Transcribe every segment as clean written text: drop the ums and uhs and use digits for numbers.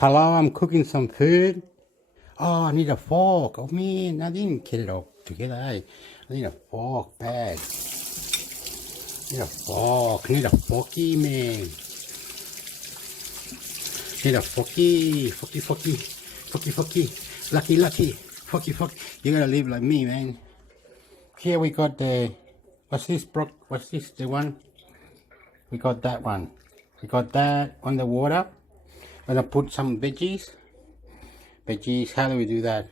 Hello, I'm cooking some food. Oh, I need a fork. Oh man, I didn't get it all together. I need a fork, bad. Need a fork. Need a forky, man. Need a forky. Forky. Lucky. Forky. You gotta live like me, man. Here we got the, what's this, Brooke? What's this, the one? We got that one. We got that on the water. I'm gonna put some veggies. How do we do that?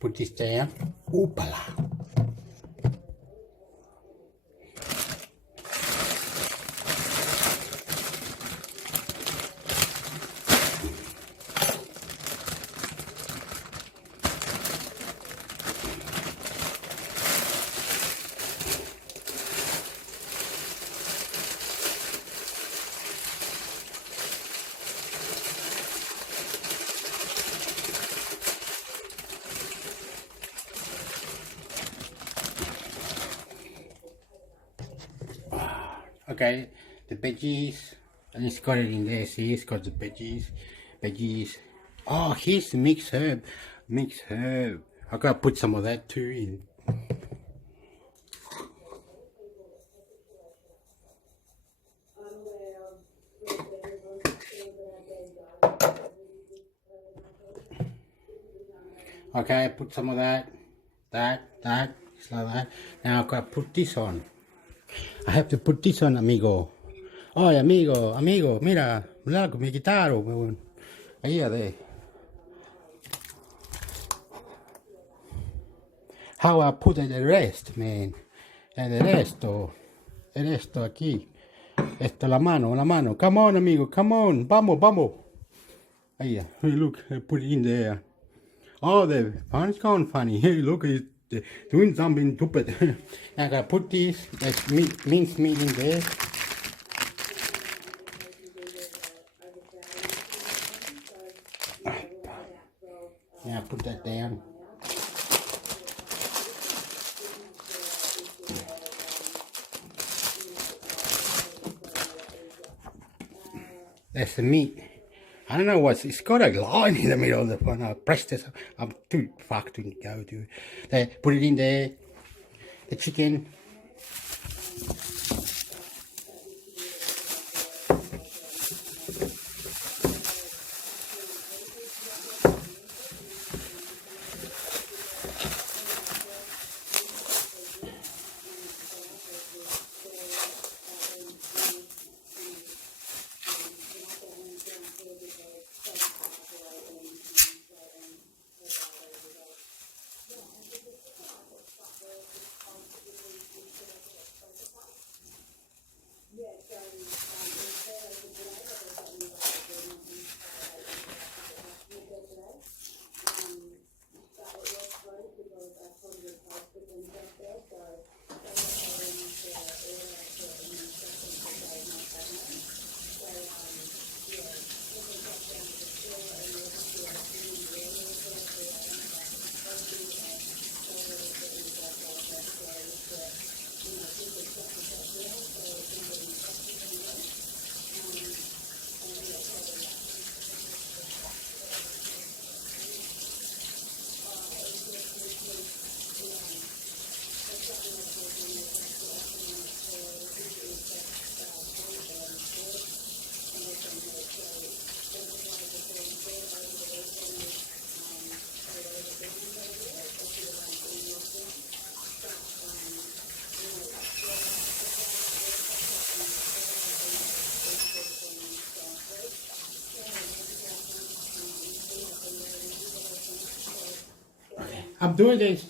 Put this down. Oopala. Okay, the veggies. I just got it in there. See, it's got the veggies. Oh, here's the mixed herb. I gotta put some of that too in. Okay, I put some of that, just like that. Now I've got to put this on. I have to put this on, amigo. Oh, amigo, mira, me quitaron. Ahí, there. How I put the rest, man. El resto aquí. La mano. Come on, amigo, come on. Vamos. Ahí, hey, look, I put it in there. Oh, the fun's gone funny. Hey, look, it's doing something stupid. I gotta put this, minced meat in there. Yeah, put that down. That's the meat. I don't know what's, it's got a line in the middle of the phone. I pressed this. I'm too fucked to go to it. Put it in there. The chicken. I'm doing this.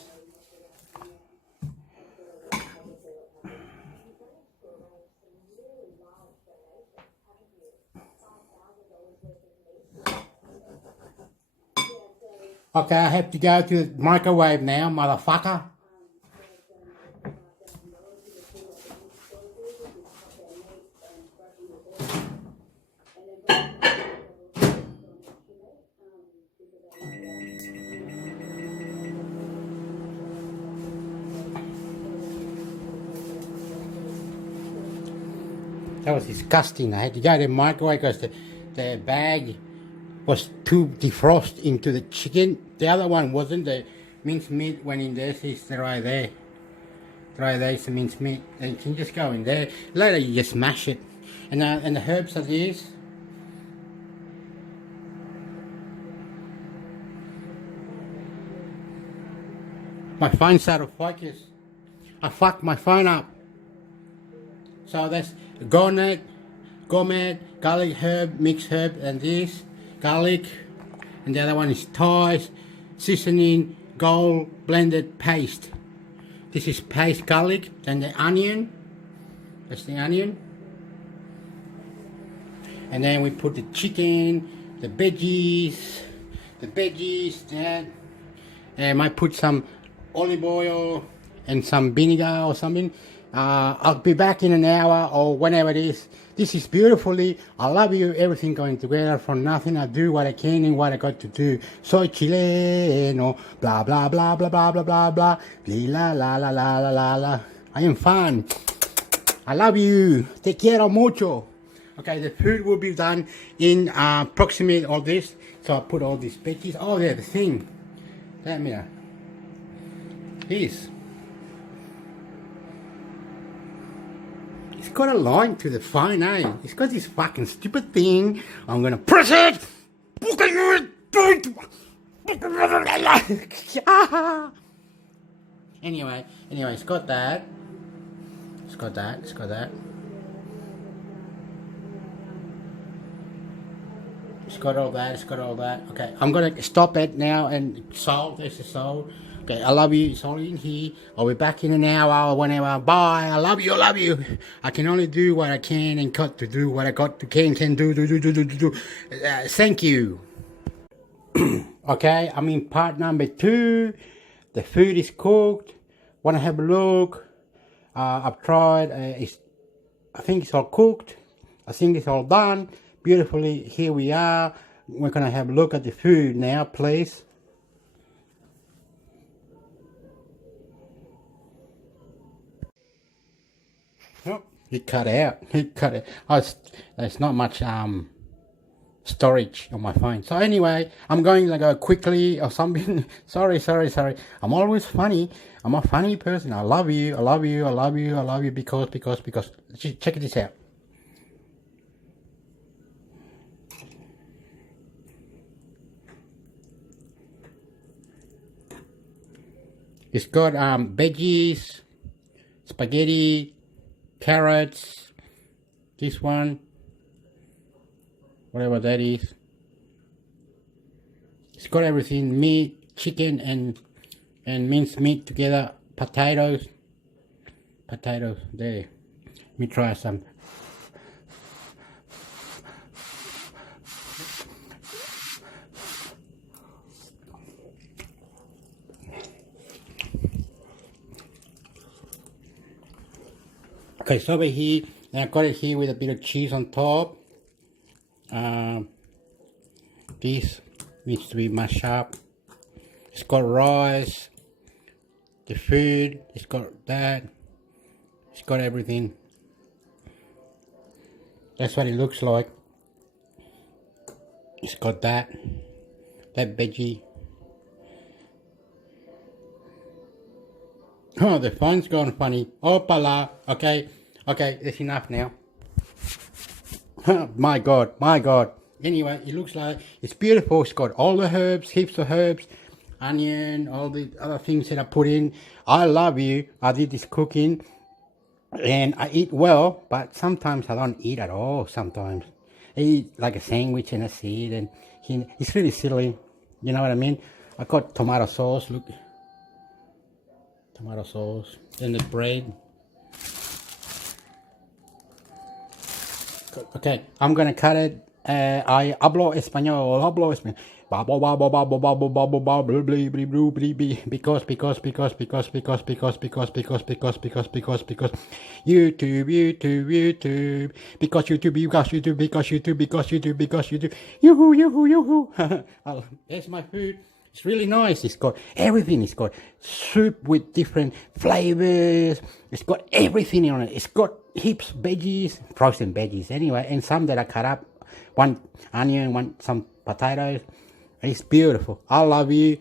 Okay, I have to go to the microwave now, motherfucker. That was disgusting. I had to go to the microwave because the bag was to defrost into the chicken. The other one wasn't. The minced meat went in there. See, it's right there. Right there is the minced meat. And you can just go in there. Later you just mash it. And the herbs are these. My phone's out of focus. I fucked my phone up. So that's gourmet, garlic herb, mixed herb, and this garlic, and the other one is Thai seasoning, gold blended paste. This is paste garlic, and the onion. That's the onion. And then we put the chicken, the veggies, that, and I might put some olive oil and some vinegar or something. I'll be back in an hour or whenever it is. This is beautifully. I love you. Everything going together from nothing. I do what I can and what I got to do. Soy chileno. Blah blah blah blah blah blah blah blah. La la la la la la la. I am fun. I love you. Te quiero mucho. Okay, the food will be done in approximate all this. So I put all these veggies. Oh yeah, the thing. Let me know. This. It's got a line to the phone, eh? It's got this fucking stupid thing. I'm gonna press it. Anyway, it's got that. It's got that. It's got all that. It's got all that. Okay, I'm gonna stop it now and salt. There's the salt. Okay, I love you. It's all in here. I'll be back in an hour or whenever. Bye. I love you. I can only do what I can and got to do what I got to can do. Thank you. Okay, I'm in part number 2. The food is cooked. Want to have a look? I've tried. I think it's all cooked. I think it's all done beautifully. Here we are. We're gonna have a look at the food now, please. Oh, it cut out. Oh, there's not much storage on my phone. So anyway, I'm going to go quickly or something. sorry. I'm always funny. I'm a funny person. I love you because check this out. It's got veggies, spaghetti, carrots, this one, whatever that is. It's got everything, meat, chicken and minced meat together, potatoes, there. Let me try some. Okay, so over here, and I got it here with a bit of cheese on top. This needs to be mashed up. It's got rice, the food, it's got that, it's got everything. That's what it looks like. It's got that veggie. Oh, the phone's gone funny. Opala. Okay, that's enough now. My God. Anyway, it looks like it's beautiful. It's got all the herbs, heaps of herbs, onion, all the other things that I put in. I love you. I did this cooking and I eat well, but sometimes I don't eat at all. Sometimes I eat like a sandwich and a seed, and it's really silly. You know what I mean? I got tomato sauce. Look. Tomato sauce and the bread. Okay, I'm gonna cut it. I hablo español. Because YouTube, because YouTube, yoo-hoo. That's my food. It's really nice. It's got everything. It's got soup with different flavors. It's got everything on it. It's got heaps veggies, frozen veggies anyway, and some that I cut up. One onion, some potatoes. It's beautiful. I love you.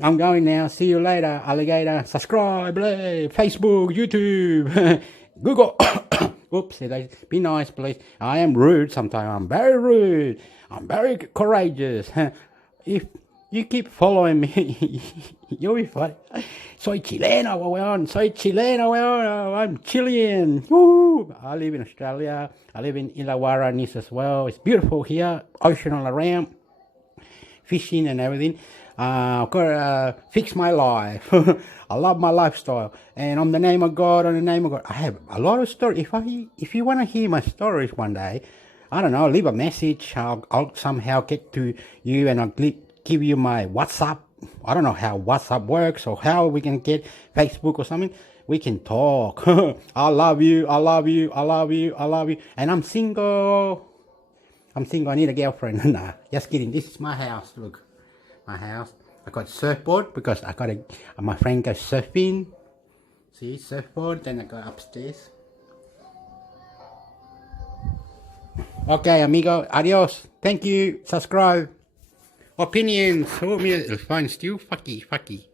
I'm going now. See you later, alligator. Subscribe, Facebook, YouTube, Google. Oops, be nice, please. I am rude sometimes. I'm very rude. I'm very courageous. If you keep following me, you'll be fine. Soy chileno, weón. Soy chileno, weón. I'm Chilean. Woo! I live in Australia. I live in Illawarra, Nice as well. It's beautiful here. Ocean all around. Fishing and everything. I've got to fix my life. I love my lifestyle. And on the name of God, on the name of God, I have a lot of stories. If you want to hear my stories one day, I don't know, leave a message. I'll somehow get to you and I'll give you my WhatsApp. I don't know how WhatsApp works or how we can get Facebook or something. We can talk. I love you. I love you. I love you. I love you. And I'm single. I need a girlfriend. Nah, just kidding. This is my house. Look, my house. I got surfboard because my friend goes surfing. See, surfboard. Then I go upstairs. Okay, amigo. Adios. Thank you. Subscribe. Opinions. Oh, the phone still fucky.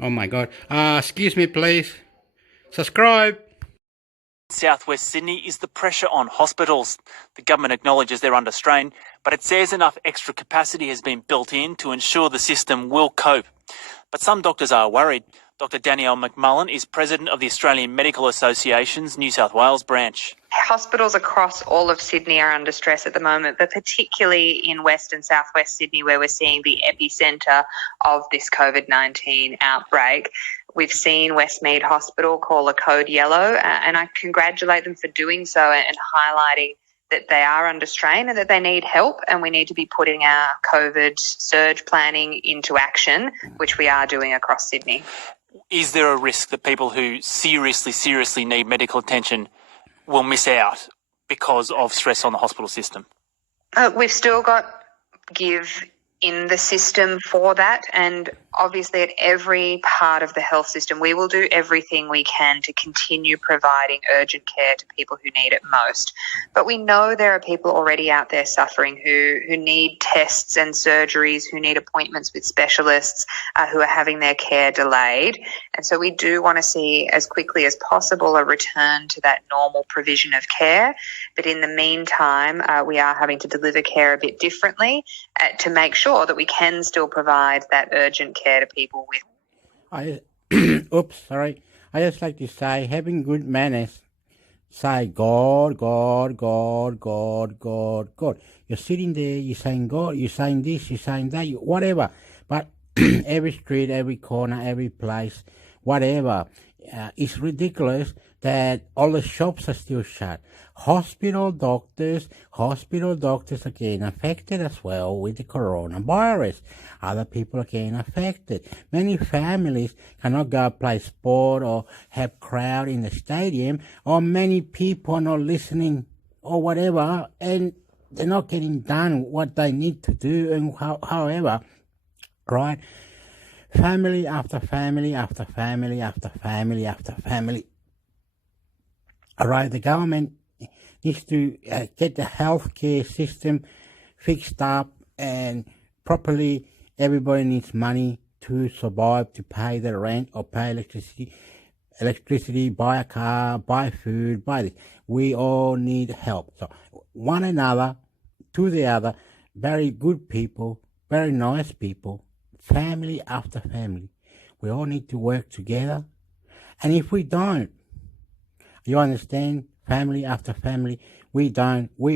Oh my God. Excuse me, please. Subscribe. Southwest Sydney is the pressure on hospitals. The government acknowledges they're under strain, but it says enough extra capacity has been built in to ensure the system will cope. But some doctors are worried. Dr Danielle McMullen is president of the Australian Medical Association's New South Wales branch. Hospitals across all of Sydney are under stress at the moment, but particularly in West and Southwest Sydney, where we're seeing the epicentre of this COVID-19 outbreak. We've seen Westmead Hospital call a code yellow, and I congratulate them for doing so and highlighting that they are under strain and that they need help, and we need to be putting our COVID surge planning into action, which we are doing across Sydney. Is there a risk that people who seriously need medical attention will miss out because of stress on the hospital system? We've still got give in the system for that, and obviously at every part of the health system we will do everything we can to continue providing urgent care to people who need it most. But we know there are people already out there suffering who need tests and surgeries, who need appointments with specialists, who are having their care delayed. And so we do want to see as quickly as possible a return to that normal provision of care. But in the meantime, we are having to deliver care a bit differently to make sure that we can still provide that urgent care to people with. Oops, sorry. I just like to say, having good manners. Say God, God, God, God, God, God. You're sitting there, you're saying God, you're saying this, you're saying that, whatever. But every street, every corner, every place, whatever. It's ridiculous that all the shops are still shut. Hospital doctors are getting affected as well with the coronavirus. Other people are getting affected. Many families cannot go play sport or have crowd in the stadium, or many people are not listening or whatever, and they're not getting done what they need to do, and however, right? Family after family after family after family after family. All right, the government needs to get the healthcare system fixed up and properly. Everybody needs money to survive, to pay the rent or pay electricity, buy a car, buy food, buy this. We all need help. So one another, to the other, very good people, very nice people, family after family. We all need to work together. And if we don't, you understand, family after family, we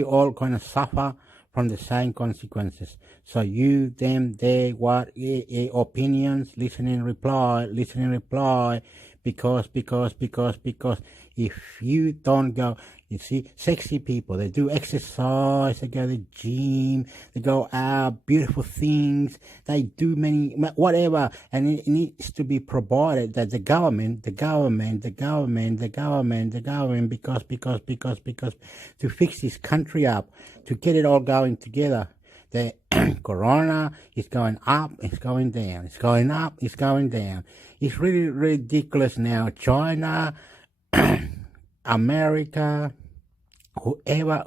all going to suffer from the same consequences. So you, them, they, what, opinions, listen and reply, because if you don't go, you see, sexy people, they do exercise, they go to the gym, they go out, beautiful things, they do many, whatever, and it needs to be provided that the government, because to fix this country up, to get it all going together. The corona is going up, it's going down, it's going up, it's going down. It's really ridiculous now. China, America, whoever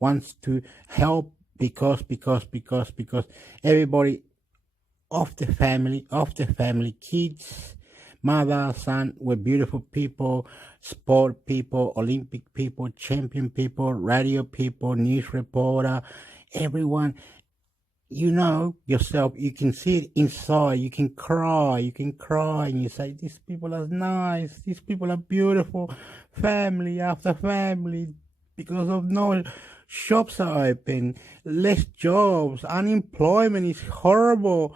wants to help because everybody of the family, kids, mother, son, were beautiful people, sport people, Olympic people, champion people, radio people, news reporter, everyone. You know yourself, you can see it inside, you can cry, and you say, these people are nice, these people are beautiful, family after family, because of no shops are open, less jobs, unemployment is horrible,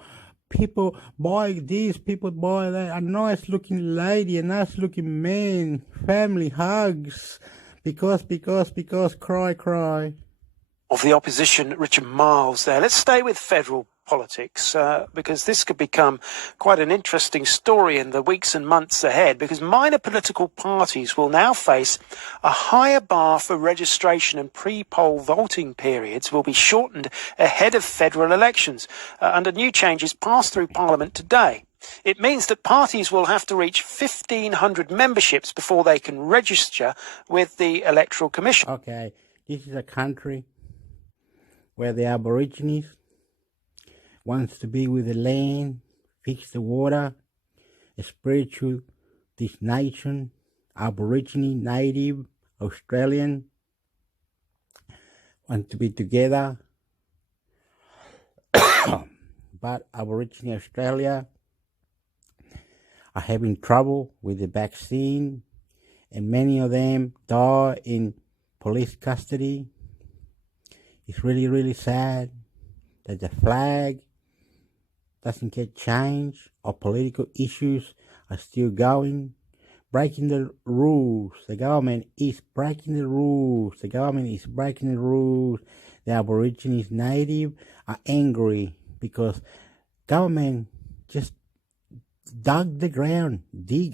people buy this, people buy that, a nice looking lady, a nice looking man, family hugs, because, cry. Of the opposition, Richard Miles there. Let's stay with federal politics because this could become quite an interesting story in the weeks and months ahead, because minor political parties will now face a higher bar for registration, and pre-poll voting periods will be shortened ahead of federal elections under new changes passed through Parliament today. It means that parties will have to reach 1,500 memberships before they can register with the Electoral Commission. Okay, this is a country where the Aborigines wants to be with the land, fix the water, a spiritual, this nation, Aborigine, Native, Australian, want to be together. But Aborigine Australia are having trouble with the vaccine, and many of them die in police custody. It's really, really sad that the flag doesn't get changed, or political issues are still going, breaking the rules. The government is breaking the rules. The Aborigines, Native are angry because government just dug the ground,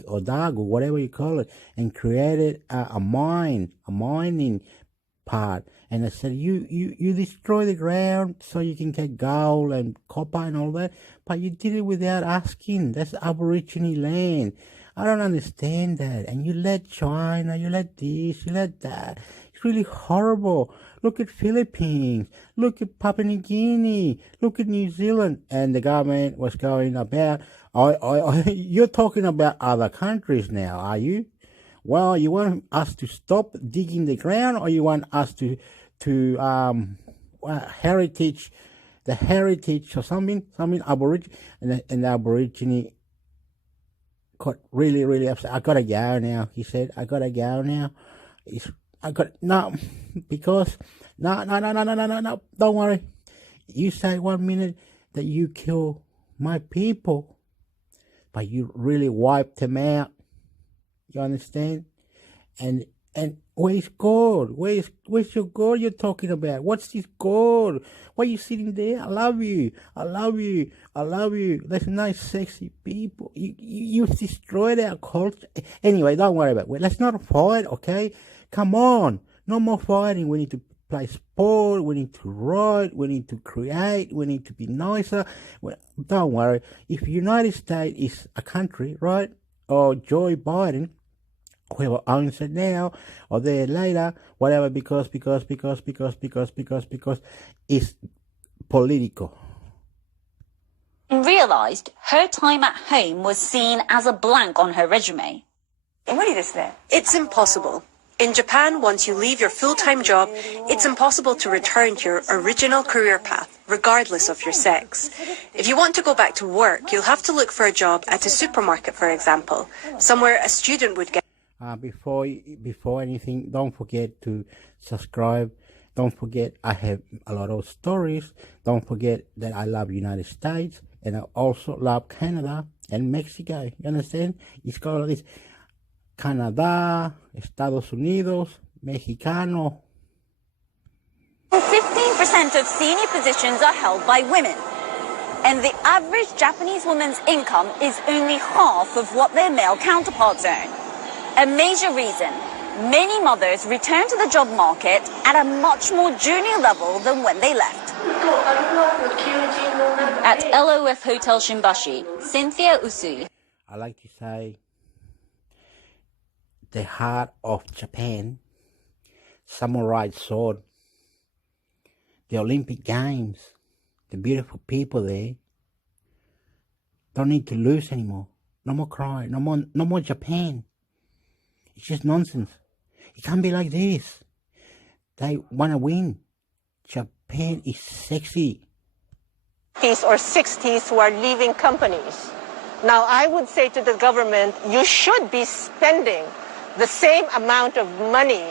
or whatever you call it, and created a mining part. And I said, you destroy the ground so you can get gold and copper and all that, but you did it without asking. That's Aborigine land. I don't understand that. And you let China, you let this, you let that. It's really horrible. Look at Philippines. Look at Papua New Guinea. Look at New Zealand. And the government was going about, you're talking about other countries now, are you? Well, you want us to stop digging the ground, or you want us to heritage or something Aborigine, and the Aborigine got really, really upset. I gotta go now, he said. I gotta go now. No, don't worry. You say 1 minute that you kill my people, but you really wiped them out. You understand? And where's God? Where's your God you're talking about? What's this God? Why are you sitting there? I love you. That's nice, sexy people. You've destroyed our culture. Anyway, don't worry about it. Let's not fight, okay? Come on. No more fighting. We need to play sport. We need to write. We need to create. We need to be nicer. Don't worry. If United States is a country, right? Or Joe Biden, whoever owns it now or there later, whatever, because it's political. Realised her time at home was seen as a blank on her resume. It's impossible. In Japan, once you leave your full-time job, it's impossible to return to your original career path, regardless of your sex. If you want to go back to work, you'll have to look for a job at a supermarket, for example, somewhere a student would get. Before anything, don't forget to subscribe. Don't forget I have a lot of stories. Don't forget that I love United States, and I also love Canada and Mexico. You understand? It's got all this. Canadá, Estados Unidos, Mexicano. 15% of senior positions are held by women, and the average Japanese woman's income is only half of what their male counterparts earn. A major reason, many mothers return to the job market at a much more junior level than when they left. At LOF Hotel Shimbashi, Cynthia Usui. I like to say, the heart of Japan, samurai sword, the Olympic Games, the beautiful people there, don't need to lose anymore. No more cry, no more Japan. It's just nonsense. It can't be like this. They want to win. Japan is sexy. Or 60s who are leaving companies. Now, I would say to the government, you should be spending the same amount of money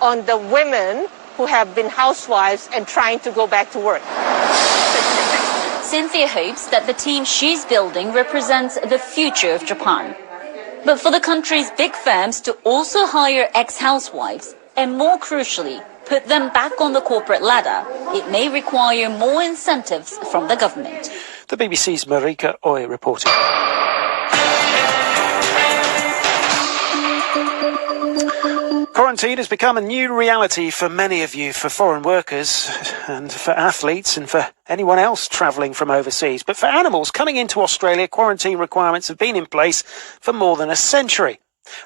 on the women who have been housewives and trying to go back to work. Cynthia hopes that the team she's building represents the future of Japan. But for the country's big firms to also hire ex-housewives, and more crucially, put them back on the corporate ladder, it may require more incentives from the government. The BBC's Marika Oy reporting. Quarantine has become a new reality for many of you, for foreign workers and for athletes and for anyone else travelling from overseas. But for animals coming into Australia, quarantine requirements have been in place for more than a century.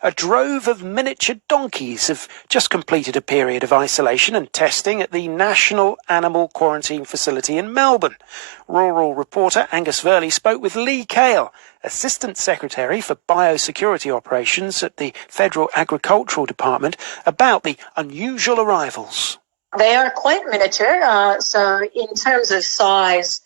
A drove of miniature donkeys have just completed a period of isolation and testing at the National Animal Quarantine Facility in Melbourne. Rural reporter Angus Verley spoke with Lee Cale, Assistant Secretary for Biosecurity Operations at the Federal Agricultural Department, about the unusual arrivals. They are quite miniature, so in terms of size,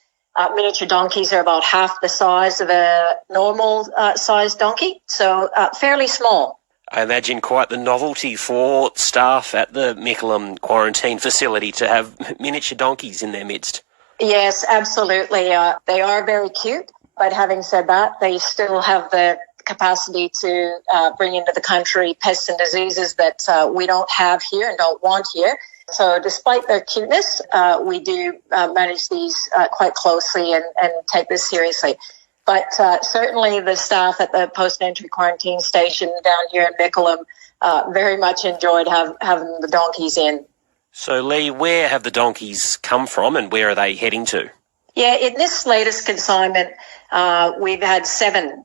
miniature donkeys are about half the size of a normal sized donkey, so fairly small. I imagine quite the novelty for staff at the Mickleham quarantine facility to have miniature donkeys in their midst. Yes, absolutely. They are very cute, but having said that, they still have the capacity to bring into the country pests and diseases that we don't have here and don't want here. So despite their cuteness, we do manage these quite closely and take this seriously. But certainly the staff at the post-entry quarantine station down here in Mickleham very much enjoyed having the donkeys in. So, Lee, where have the donkeys come from and where are they heading to? Yeah, in this latest consignment, we've had 7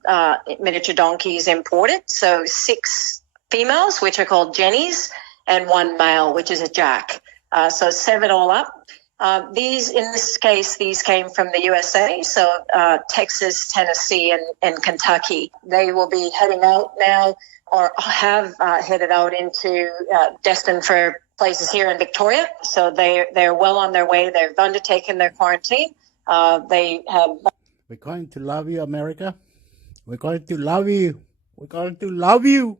miniature donkeys imported, so 6 females, which are called Jennies, and 1 male, which is a Jack. So 7 all up. These came from the USA, so Texas, Tennessee, and Kentucky. They will be heading out now, or have headed out into destined for places here in Victoria. So they're well on their way. They've undertaken their quarantine. They have. We're going to love you, America. We're going to love you. We're going to love you.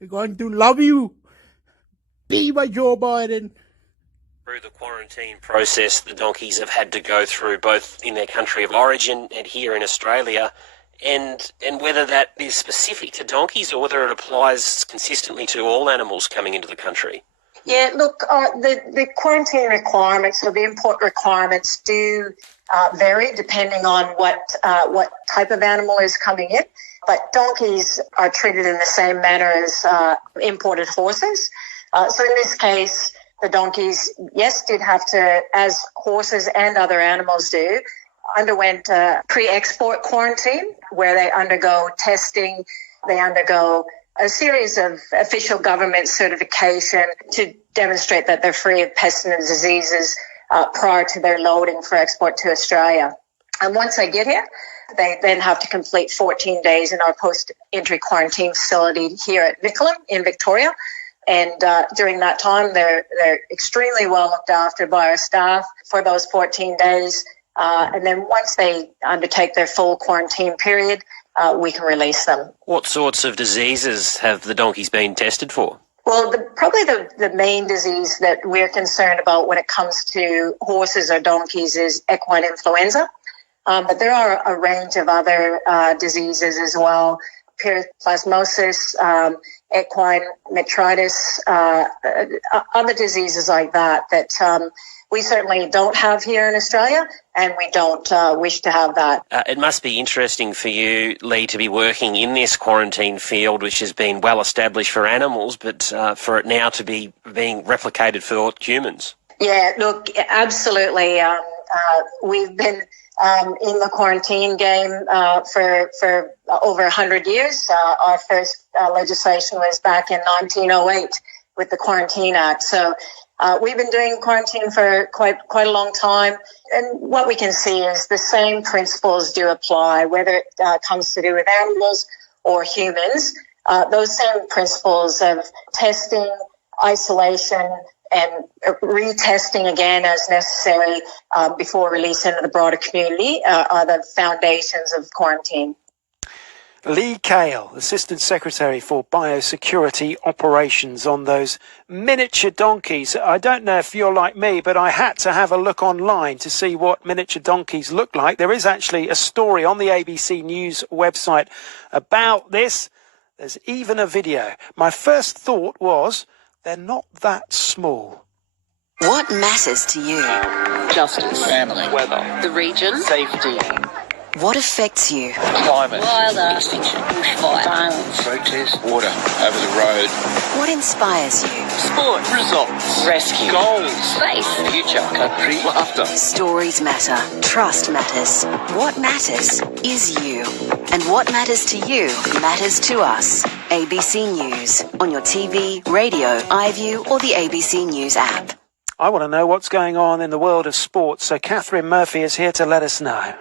We're going to love you. Viva Joe Biden. Through the quarantine process the donkeys have had to go through, both in their country of origin and here in Australia, and whether that is specific to donkeys or whether it applies consistently to all animals coming into the country. Yeah, look, the quarantine requirements or the import requirements do vary depending on what type of animal is coming in. But donkeys are treated in the same manner as imported horses. So in this case, the donkeys, yes, did have to, as horses and other animals do, underwent pre-export quarantine where they undergo testing, they undergo a series of official government certification to demonstrate that they're free of pests and diseases prior to their loading for export to Australia. And once they get here, they then have to complete 14 days in our post-entry quarantine facility here at Mickleham in Victoria. And during that time, they're extremely well looked after by our staff for those 14 days. And then once they undertake their full quarantine period, we can release them. What sorts of diseases have the donkeys been tested for? Well, probably the main disease that we're concerned about when it comes to horses or donkeys is equine influenza. But there are a range of other diseases as well, pyroplasmosis, equine metritis, other diseases like that we certainly don't have here in Australia, and we don't wish to have that. It must be interesting for you, Lee, to be working in this quarantine field, which has been well established for animals, but for it now to be being replicated for humans. Yeah, look, absolutely. We've been in the quarantine game for over 100 years. Our first legislation was back in 1908 with the Quarantine Act. So We've been doing quarantine for quite a long time, and what we can see is the same principles do apply, whether it comes to do with animals or humans. Those same principles of testing, isolation, and retesting again as necessary before release into the broader community are the foundations of quarantine. Lee Kale, Assistant Secretary for Biosecurity Operations, on those miniature donkeys. I don't know if you're like me, but I had to have a look online to see what miniature donkeys look like. There is actually a story on the ABC News website about this. There's even a video. My first thought was, they're not that small. What matters to you? Justice. Family. Weather. The region. Safety. What affects you? Climate. Weather. Extinction. Bushfire. Violence. Protest. Water. Over the road. What inspires you? Sport. Results. Rescue. Goals. Space. Future. Country. Laughter. Stories matter. Trust matters. What matters is you. And what matters to you matters to us. ABC News. On your TV, radio, iView, or the ABC News app. I want to know what's going on in the world of sports, so Catherine Murphy is here to let us know.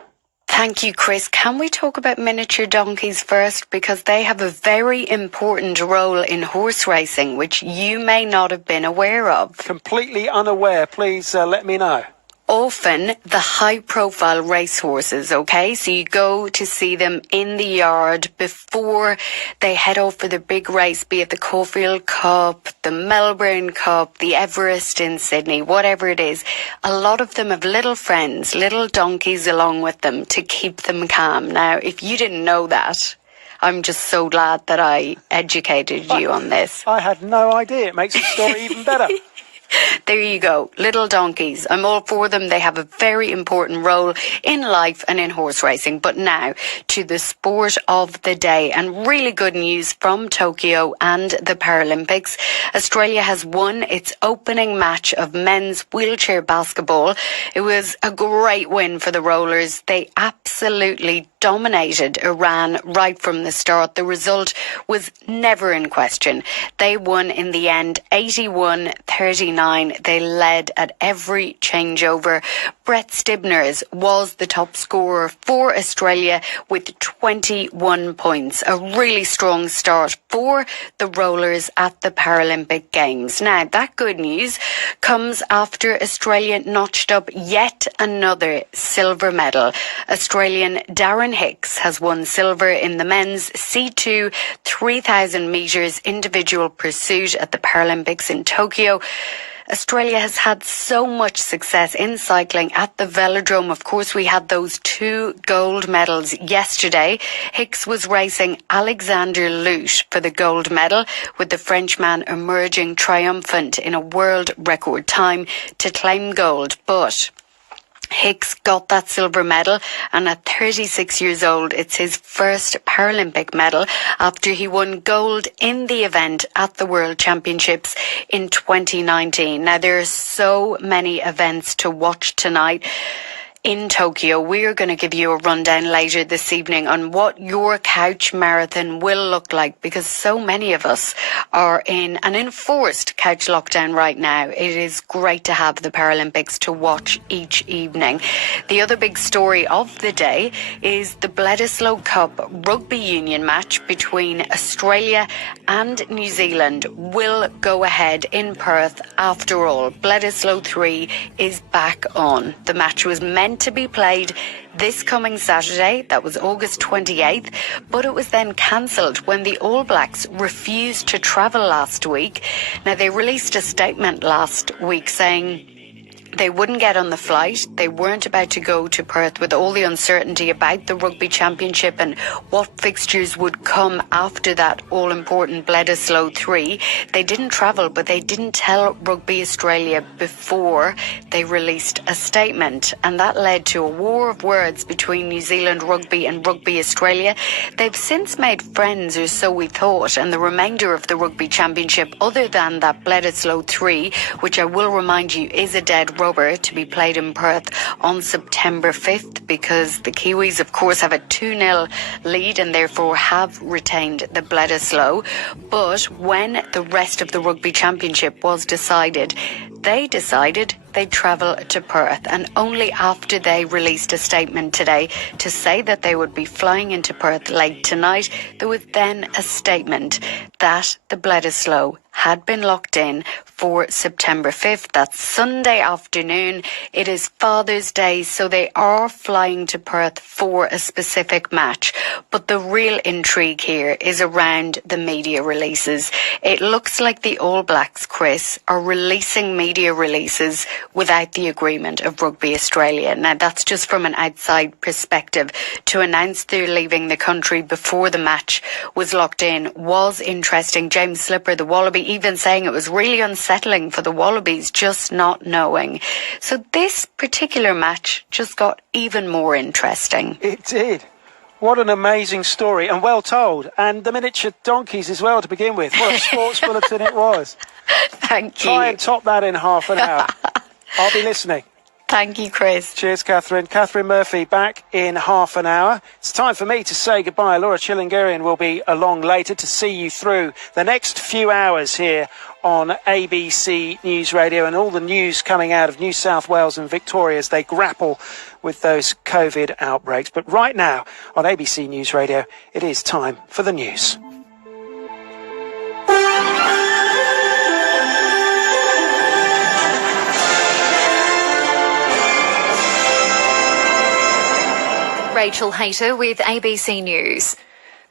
Thank you, Chris. Can we talk about miniature donkeys first? Because they have a very important role in horse racing, which you may not have been aware of. Completely unaware. Please let me know. Often the high-profile racehorses, okay? So you go to see them in the yard before they head off for the big race, be it the Caulfield Cup, the Melbourne Cup, the Everest in Sydney, whatever it is. A lot of them have little friends, little donkeys along with them to keep them calm. Now, if you didn't know that, I'm just so glad that I educated you on this. I had no idea. It makes the story even better. There you go. Little donkeys. I'm all for them. They have a very important role in life and in horse racing. But now to the sport of the day, and really good news from Tokyo and the Paralympics. Australia has won its opening match of men's wheelchair basketball. It was a great win for the Rollers. They absolutely dominated Iran right from the start. The result was never in question. They won in the end 81-39. They led at every changeover. Brett Stibners was the top scorer for Australia with 21 points. A really strong start for the Rollers at the Paralympic Games. Now, that good news comes after Australia notched up yet another silver medal. Australian Darren Hicks has won silver in the men's C2 3,000 metres individual pursuit at the Paralympics in Tokyo. Australia has had so much success in cycling at the velodrome. Of course, we had those 2 gold medals yesterday. Hicks was racing Alexander Lute for the gold medal, with the Frenchman emerging triumphant in a world record time to claim gold. But Hicks got that silver medal, and at 36 years old, it's his first Paralympic medal after he won gold in the event at the World Championships in 2019. Now, there are so many events to watch tonight in Tokyo. We're going to give you a rundown later this evening on what your couch marathon will look like, because so many of us are in an enforced couch lockdown right now. It is great to have the Paralympics to watch each evening. The other big story of the day is the Bledisloe Cup rugby union match between Australia and New Zealand will go ahead in Perth after all. Bledisloe 3 is back on. The match was meant to be played this coming Saturday, that was August 28th, but it was then cancelled when the All Blacks refused to travel last week. Now, they released a statement last week saying they wouldn't get on the flight. They weren't about to go to Perth with all the uncertainty about the Rugby Championship and what fixtures would come after that all-important Bledisloe 3. They didn't travel, but they didn't tell Rugby Australia before they released a statement. And that led to a war of words between New Zealand Rugby and Rugby Australia. They've since made friends, or so we thought, and the remainder of the Rugby Championship, other than that Bledisloe 3, which I will remind you is a dead rubber, to be played in Perth on September 5th, because the Kiwis, of course, have a 2-0 lead and therefore have retained the Bledisloe. But when the rest of the Rugby Championship was decided, they decided they'd travel to Perth, and only after they released a statement today to say that they would be flying into Perth late tonight, there was then a statement that the Bledisloe had been locked in for September 5th. That's Sunday afternoon. It is Father's Day, so they are flying to Perth for a specific match. But the real intrigue here is around the media releases. It looks like the All Blacks, Chris, are releasing media releases without the agreement of Rugby Australia. Now, that's just from an outside perspective. To announce they're leaving the country before the match was locked in was interesting. James Slipper, the Wallaby, even saying it was really unsettling for the Wallabies just not knowing. So this particular match just got even more interesting. It did. What an amazing story, and well told. And the miniature donkeys as well to begin with. What a sports bulletin it was. Thank you. Try and top that in half an hour. I'll be listening. Thank you, Chris. Cheers, Catherine. Catherine Murphy back in half an hour. It's time for me to say goodbye. Laura Chillingarian will be along later to see you through the next few hours here on ABC News Radio and all the news coming out of New South Wales and Victoria as they grapple with those COVID outbreaks. But right now on ABC News Radio, it is time for the news. Rachel Hayter with ABC News.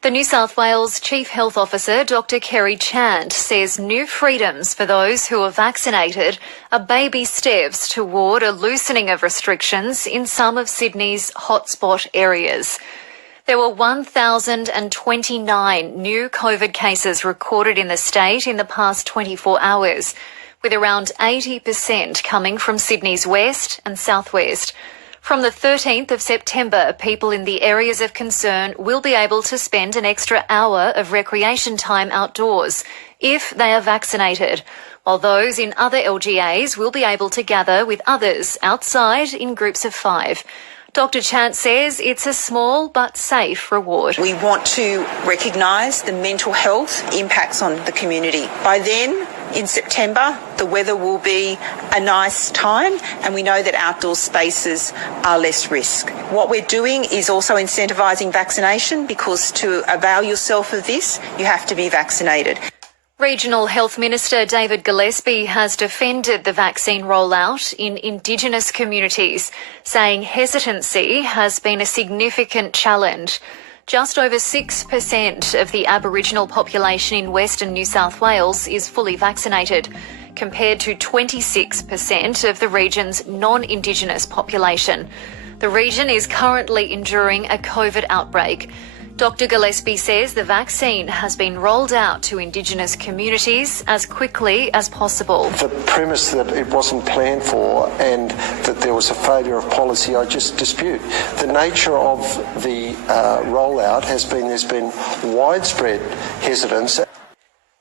The New South Wales Chief Health Officer, Dr. Kerry Chant, says new freedoms for those who are vaccinated are baby steps toward a loosening of restrictions in some of Sydney's hotspot areas. There were 1,029 new COVID cases recorded in the state in the past 24 hours, with around 80% coming from Sydney's west and southwest. From the 13th of September, people in the areas of concern will be able to spend an extra hour of recreation time outdoors if they are vaccinated, while those in other LGAs will be able to gather with others outside in groups of 5. Dr. Chant says it's a small but safe reward. We want to recognise the mental health impacts on the community. By then, in September, the weather will be a nice time, and we know that outdoor spaces are less risk. What we're doing is also incentivising vaccination, because to avail yourself of this, you have to be vaccinated. Regional Health Minister David Gillespie has defended the vaccine rollout in Indigenous communities, saying hesitancy has been a significant challenge. Just over 6% of the Aboriginal population in Western New South Wales is fully vaccinated, compared to 26% of the region's non-Indigenous population. The region is currently enduring a COVID outbreak. Dr. Gillespie says the vaccine has been rolled out to Indigenous communities as quickly as possible. The premise that it wasn't planned for and that there was a failure of policy, I just dispute. The nature of the rollout has been there's been widespread hesitance.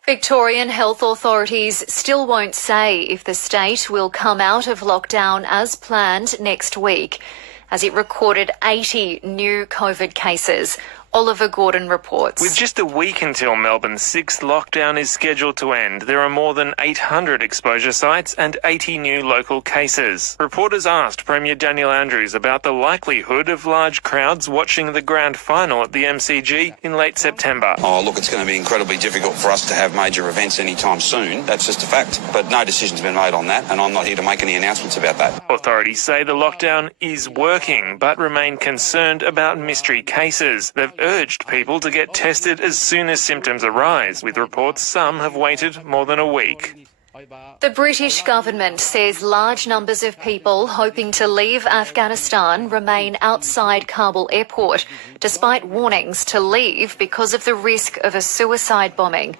Victorian health authorities still won't say if the state will come out of lockdown as planned next week, as it recorded 80 new COVID cases. Oliver Gordon reports. With just a week until Melbourne's 6th lockdown is scheduled to end, there are more than 800 exposure sites and 80 new local cases. Reporters asked Premier Daniel Andrews about the likelihood of large crowds watching the grand final at the MCG in late September. Oh, look, it's going to be incredibly difficult for us to have major events anytime soon. That's just a fact. But no decision's been made on that, and I'm not here to make any announcements about that. Authorities say the lockdown is working, but remain concerned about mystery cases. They've urged people to get tested as soon as symptoms arise, with reports some have waited more than a week. The British government says large numbers of people hoping to leave Afghanistan remain outside Kabul airport, despite warnings to leave because of the risk of a suicide bombing.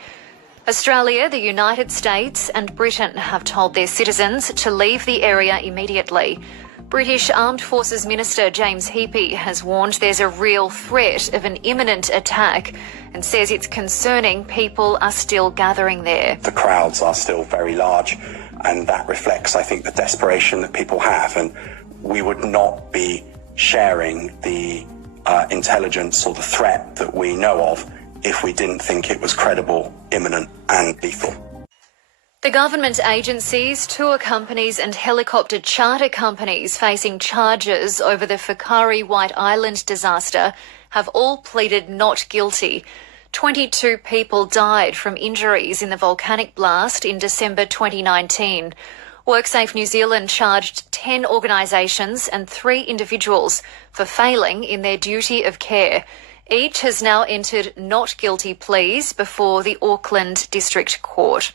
Australia, the United States and Britain have told their citizens to leave the area immediately. British Armed Forces Minister James Heappey has warned there's a real threat of an imminent attack and says it's concerning people are still gathering there. The crowds are still very large, and that reflects, I think, the desperation that people have, and we would not be sharing the intelligence or the threat that we know of if we didn't think it was credible, imminent and lethal. The government agencies, tour companies and helicopter charter companies facing charges over the Fukari White Island disaster have all pleaded not guilty. 22 people died from injuries in the volcanic blast in December 2019. WorkSafe New Zealand charged 10 organisations and 3 individuals for failing in their duty of care. Each has now entered not guilty pleas before the Auckland District Court.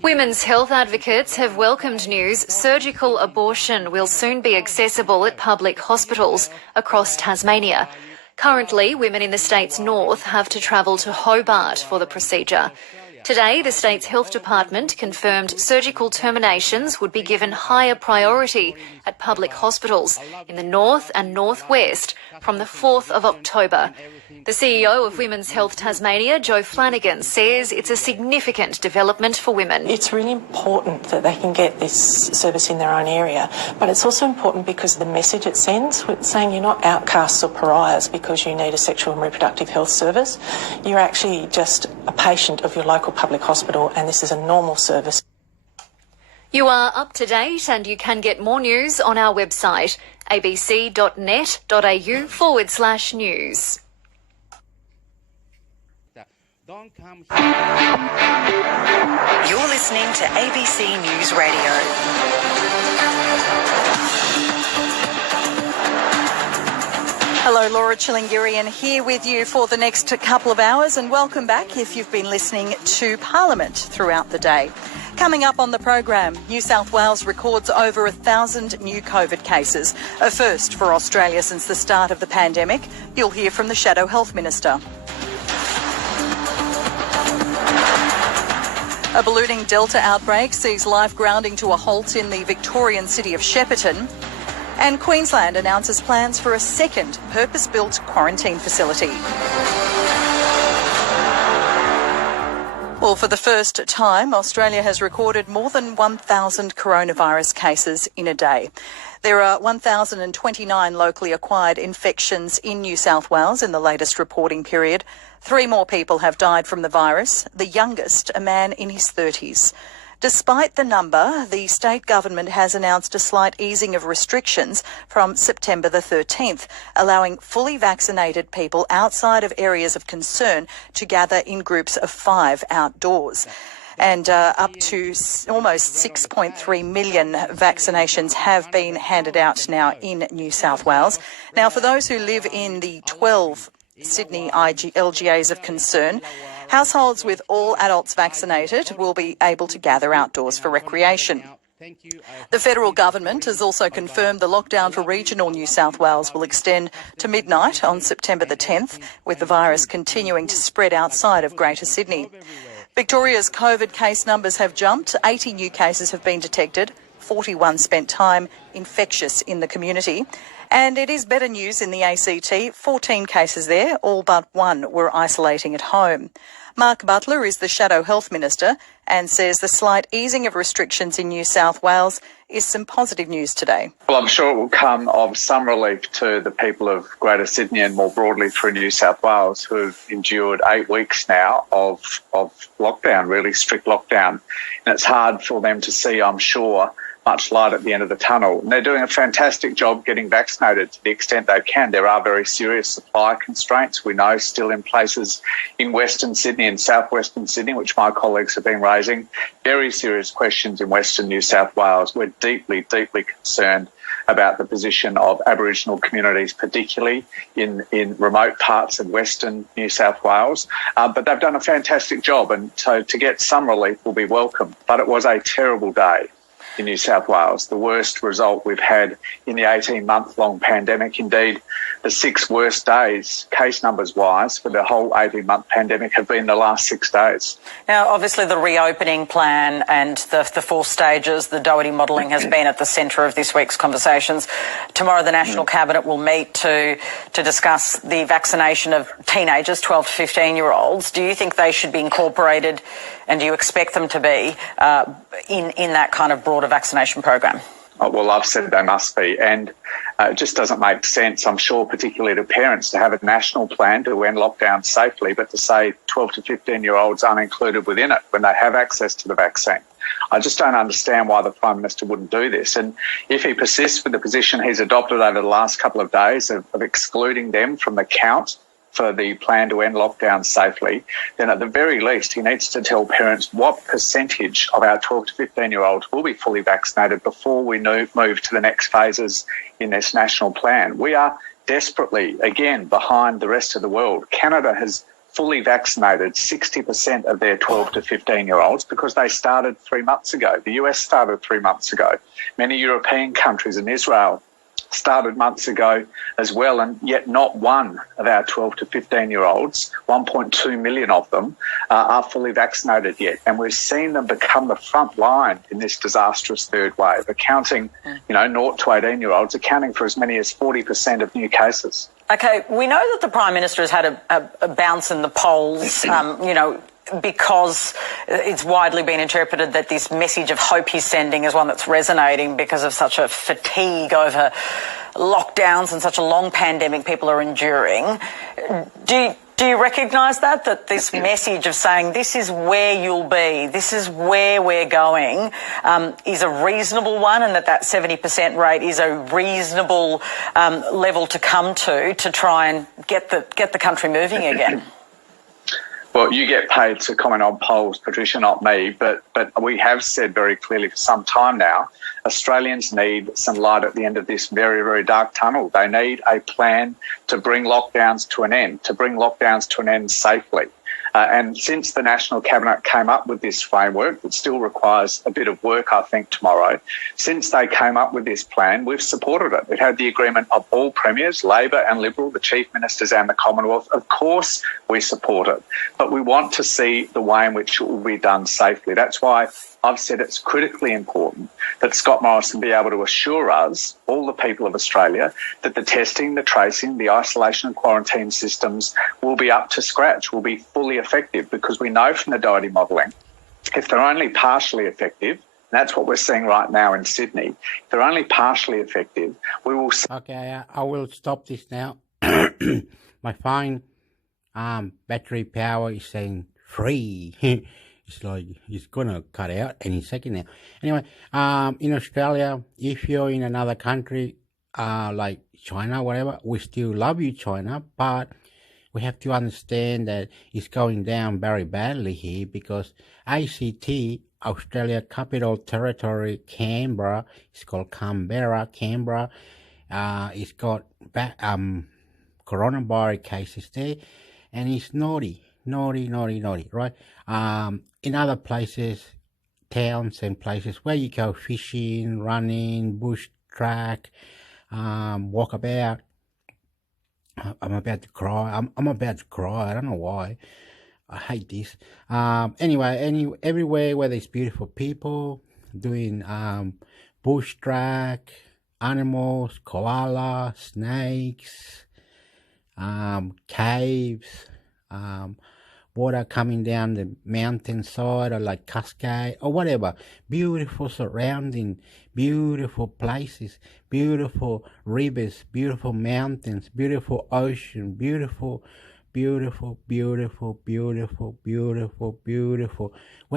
Women's health advocates have welcomed news surgical abortion will soon be accessible at public hospitals across Tasmania. Currently, women in the state's north have to travel to Hobart for the procedure. Today, the state's health department confirmed surgical terminations would be given higher priority at public hospitals in the north and northwest from the 4th of October. The CEO of Women's Health Tasmania, Jo Flanagan, says it's a significant development for women. It's really important that they can get this service in their own area, but it's also important because of the message it sends. It's saying you're not outcasts or pariahs because you need a sexual and reproductive health service. You're actually just a patient of your local public hospital, and this is a normal service. You are up to date, and you can get more news on our website, abc.net.au/news. You're listening to ABC News Radio. Hello, Laura Chilingirian here with you for the next couple of hours, and welcome back if you've been listening to Parliament throughout the day. Coming up on the program, New South Wales records over 1,000 new COVID cases, a first for Australia since the start of the pandemic. You'll hear from the Shadow Health Minister. A ballooning Delta outbreak sees life grounding to a halt in the Victorian city of Shepparton. And Queensland announces plans for a second purpose-built quarantine facility. Well, for the first time, Australia has recorded more than 1,000 coronavirus cases in a day. There are 1,029 locally acquired infections in New South Wales in the latest reporting period. 3 more people have died from the virus, the youngest a man in his 30s. Despite the number, the state government has announced a slight easing of restrictions from September the 13th, allowing fully vaccinated people outside of areas of concern to gather in groups of 5 outdoors. And up to almost 6.3 million vaccinations have been handed out now in New South Wales. Now, for those who live in the 12 Sydney LGAs of concern, households with all adults vaccinated will be able to gather outdoors for recreation. The federal government has also confirmed the lockdown for regional New South Wales will extend to midnight on September the 10th, with the virus continuing to spread outside of Greater Sydney. Victoria's COVID case numbers have jumped. 80 new cases have been detected, 41 spent time infectious in the community. And it is better news in the ACT. 14 cases there, all but 1 were isolating at home. Mark Butler is the Shadow Health Minister and says the slight easing of restrictions in New South Wales is some positive news today. Well, I'm sure it will come of some relief to the people of Greater Sydney and more broadly through New South Wales, who have endured 8 weeks now of lockdown, really strict lockdown. And it's hard for them to see, I'm sure, much light at the end of the tunnel. And they're doing a fantastic job getting vaccinated to the extent they can. There are very serious supply constraints, we know, still in places in Western Sydney and southwestern Sydney, which my colleagues have been raising. Very serious questions in Western New South Wales. We're deeply, deeply concerned about the position of Aboriginal communities, particularly in remote parts of Western New South Wales. But they've done a fantastic job, and so to get some relief will be welcome. But it was a terrible day in New South Wales, the worst result we've had in the 18-month-long pandemic. Indeed, the 6 worst days, case numbers-wise, for the whole 18-month pandemic have been the last 6 days. Now, obviously, the reopening plan and the 4 stages, the Doherty modelling has been at the centre of this week's conversations. Tomorrow, the National Cabinet will meet to discuss the vaccination of teenagers, 12 to 15-year-olds. Do you think they should be incorporated, and do you expect them to be in that kind of broader vaccination program? Well, I've said they must be, and it just doesn't make sense, I'm sure, particularly to parents, to have a national plan to end lockdown safely, but to say 12 to 15-year-olds aren't included within it when they have access to the vaccine. I just don't understand why the Prime Minister wouldn't do this. And if he persists with the position he's adopted over the last couple of days of excluding them from the count for the plan to end lockdown safely, then at the very least he needs to tell parents what percentage of our 12 to 15-year-olds will be fully vaccinated before we move to the next phases in this national plan. We are desperately, again, behind the rest of the world. Canada has fully vaccinated 60% of their 12 to 15-year-olds because they started 3 months ago. The US started 3 months ago. Many European countries and Israel started months ago as well, and yet not one of our 12 to 15-year-olds, 1.2 million of them, are fully vaccinated yet. And we've seen them become the front line in this disastrous third wave, accounting, 0 to 18-year-olds, accounting for as many as 40% of new cases. OK, we know that the Prime Minister has had a bounce in the polls, because it's widely been interpreted that this message of hope he's sending is one that's resonating because of such a fatigue over lockdowns and such a long pandemic people are enduring. Do you recognise that this message of saying this is where you'll be, this is where we're going, is a reasonable one, and that 70% rate is a reasonable level to come to try and get the country moving again? Well, you get paid to comment on polls, Patricia, not me, but we have said very clearly for some time now, Australians need some light at the end of this very, very dark tunnel. They need a plan to bring lockdowns to an end, safely. And since the National Cabinet came up with this framework, that still requires a bit of work, I think, tomorrow, since they came up with this plan, we've supported it. We've had the agreement of all premiers, Labor and Liberal, the chief ministers and the Commonwealth. Of course we support it, but we want to see the way in which it will be done safely. That's why I've said it's critically important that Scott Morrison be able to assure us, all the people of Australia, that the testing, the tracing, the isolation and quarantine systems will be up to scratch, will be fully effective, because we know from the Doherty modelling, if they're only partially effective, and that's what we're seeing right now in Sydney, if they're only partially effective, we will... Okay, I will stop this now. My phone battery power is saying free. It's like it's gonna cut out any second now. Anyway, in Australia, if you're in another country, like China, whatever, we still love you, China, but we have to understand that it's going down very badly here because ACT, Australia Capital Territory, Canberra, it's called Canberra, it's got coronavirus cases there, and it's naughty, right? In other places, towns and places where you go fishing, running, bush track, walk about. I'm about to cry. I'm about to cry. I don't know why. I hate this. Anyway, everywhere where there's beautiful people doing bush track, animals, koala, snakes, caves, water coming down the mountainside or like cascade or whatever. Beautiful surrounding, beautiful places, beautiful rivers, beautiful mountains, beautiful ocean, beautiful, where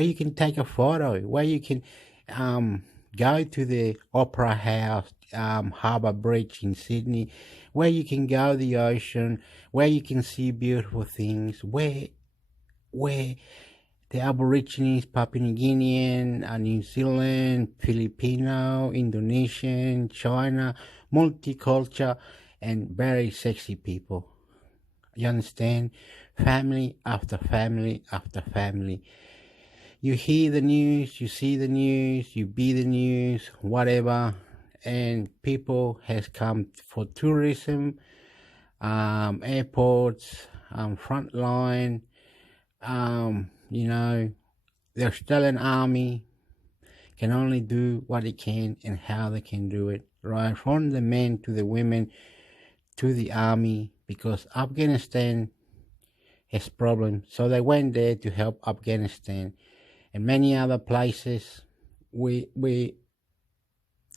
you can take a photo, where you can go to the Opera House, Harbour Bridge in Sydney, where you can go to the ocean, where you can see beautiful things, where the Aborigines, Papua New Guinean, New Zealand, Filipino, Indonesian, China, multicultural and very sexy people. You understand? Family after family after family. You hear the news, you see the news, you be the news, whatever, and people has come for tourism, airports, frontline, the Australian Army can only do what they can and how they can do it, right? From the men to the women to the army, because Afghanistan has problems. So they went there to help Afghanistan and many other places. We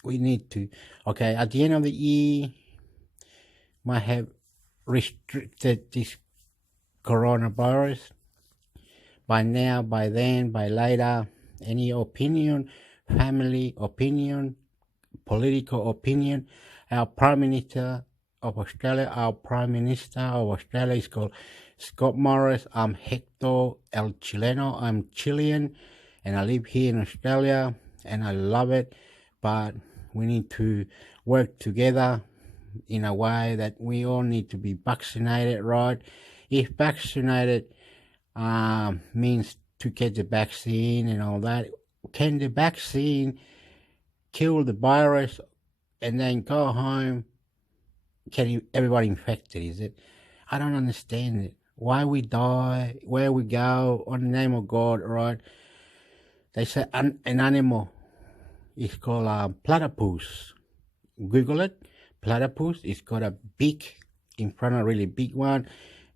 We need to. Okay, at the end of the year, might have restricted this coronavirus. By now, by then, by later, any opinion, family opinion, political opinion. Our Prime Minister of Australia is called Scott Morris. I'm Hector El Chileno. I'm Chilean, and I live here in Australia, and I love it. But we need to work together in a way that we all need to be vaccinated, right? If vaccinated means to get the vaccine and all that, can the vaccine kill the virus and then go home? Can everybody infected, is it? I don't understand it. Why we die, where we go, on the name of God, right? They say an animal is called platypus. Google it. Platypus. It's got a beak in front, a really big one.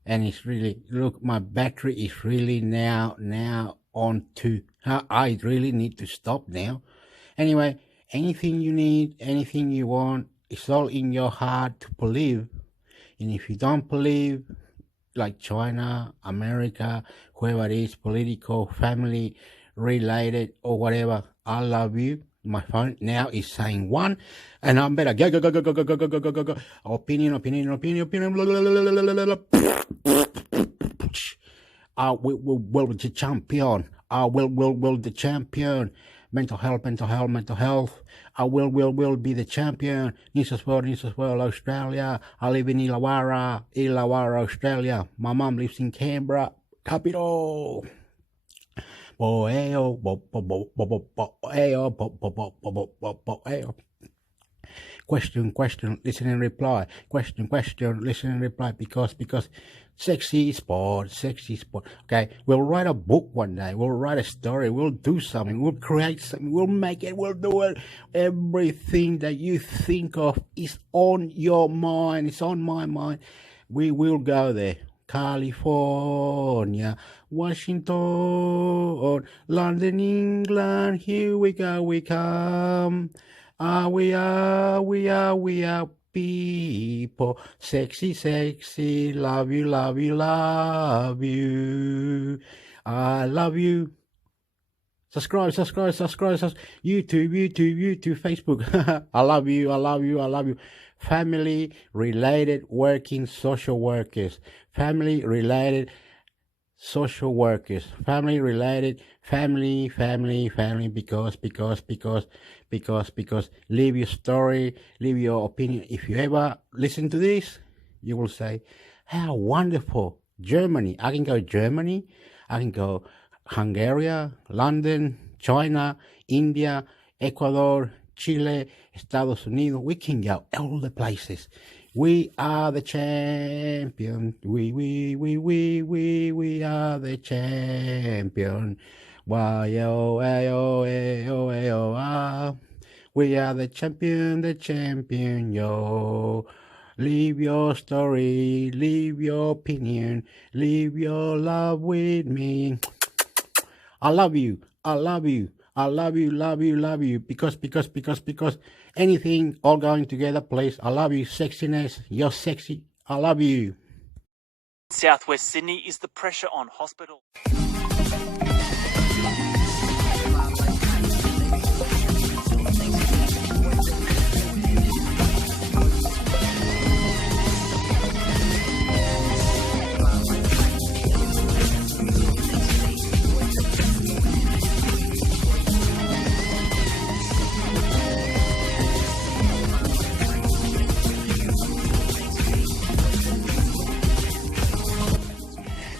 And it's really, look, my battery is really now on to, I really need to stop now. Anyway, anything you need, anything you want, it's all in your heart to believe. And if you don't believe, like China, America, whoever it is, political, family, related, or whatever, I love you. My phone now is saying 1, and I'm better go. Opinion. I will the champion. I will the champion. Mental health. I will be the champion. New South Wales, Australia. I live in Illawarra, Australia. My mum lives in Canberra, capital. Question, listen and reply. Question, listen and reply. Because sexy sport. Okay, we'll write a book one day. We'll write a story. We'll do something. We'll create something. We'll make it. We'll do it. Everything that you think of is on your mind. It's on my mind. We will go there. California, Washington, London, England, here we go, we come. We are people, sexy, love you. I love you. Subscribe. YouTube, Facebook. I love you. Family related working social workers. Family related family, because leave your story, leave your opinion. If you ever listen to this, you will say, how wonderful. Germany, I can go Germany, I can go Hungary, London, China, India, Ecuador, Chile, Estados Unidos. We can go all the places. We are the champion. We are the champion. We are the champion, yo. Leave your story, leave your opinion, leave your love with me. I love you. Because anything all going together, please. I love you, sexiness. You're sexy. I love you. Southwest Sydney is the pressure on hospital.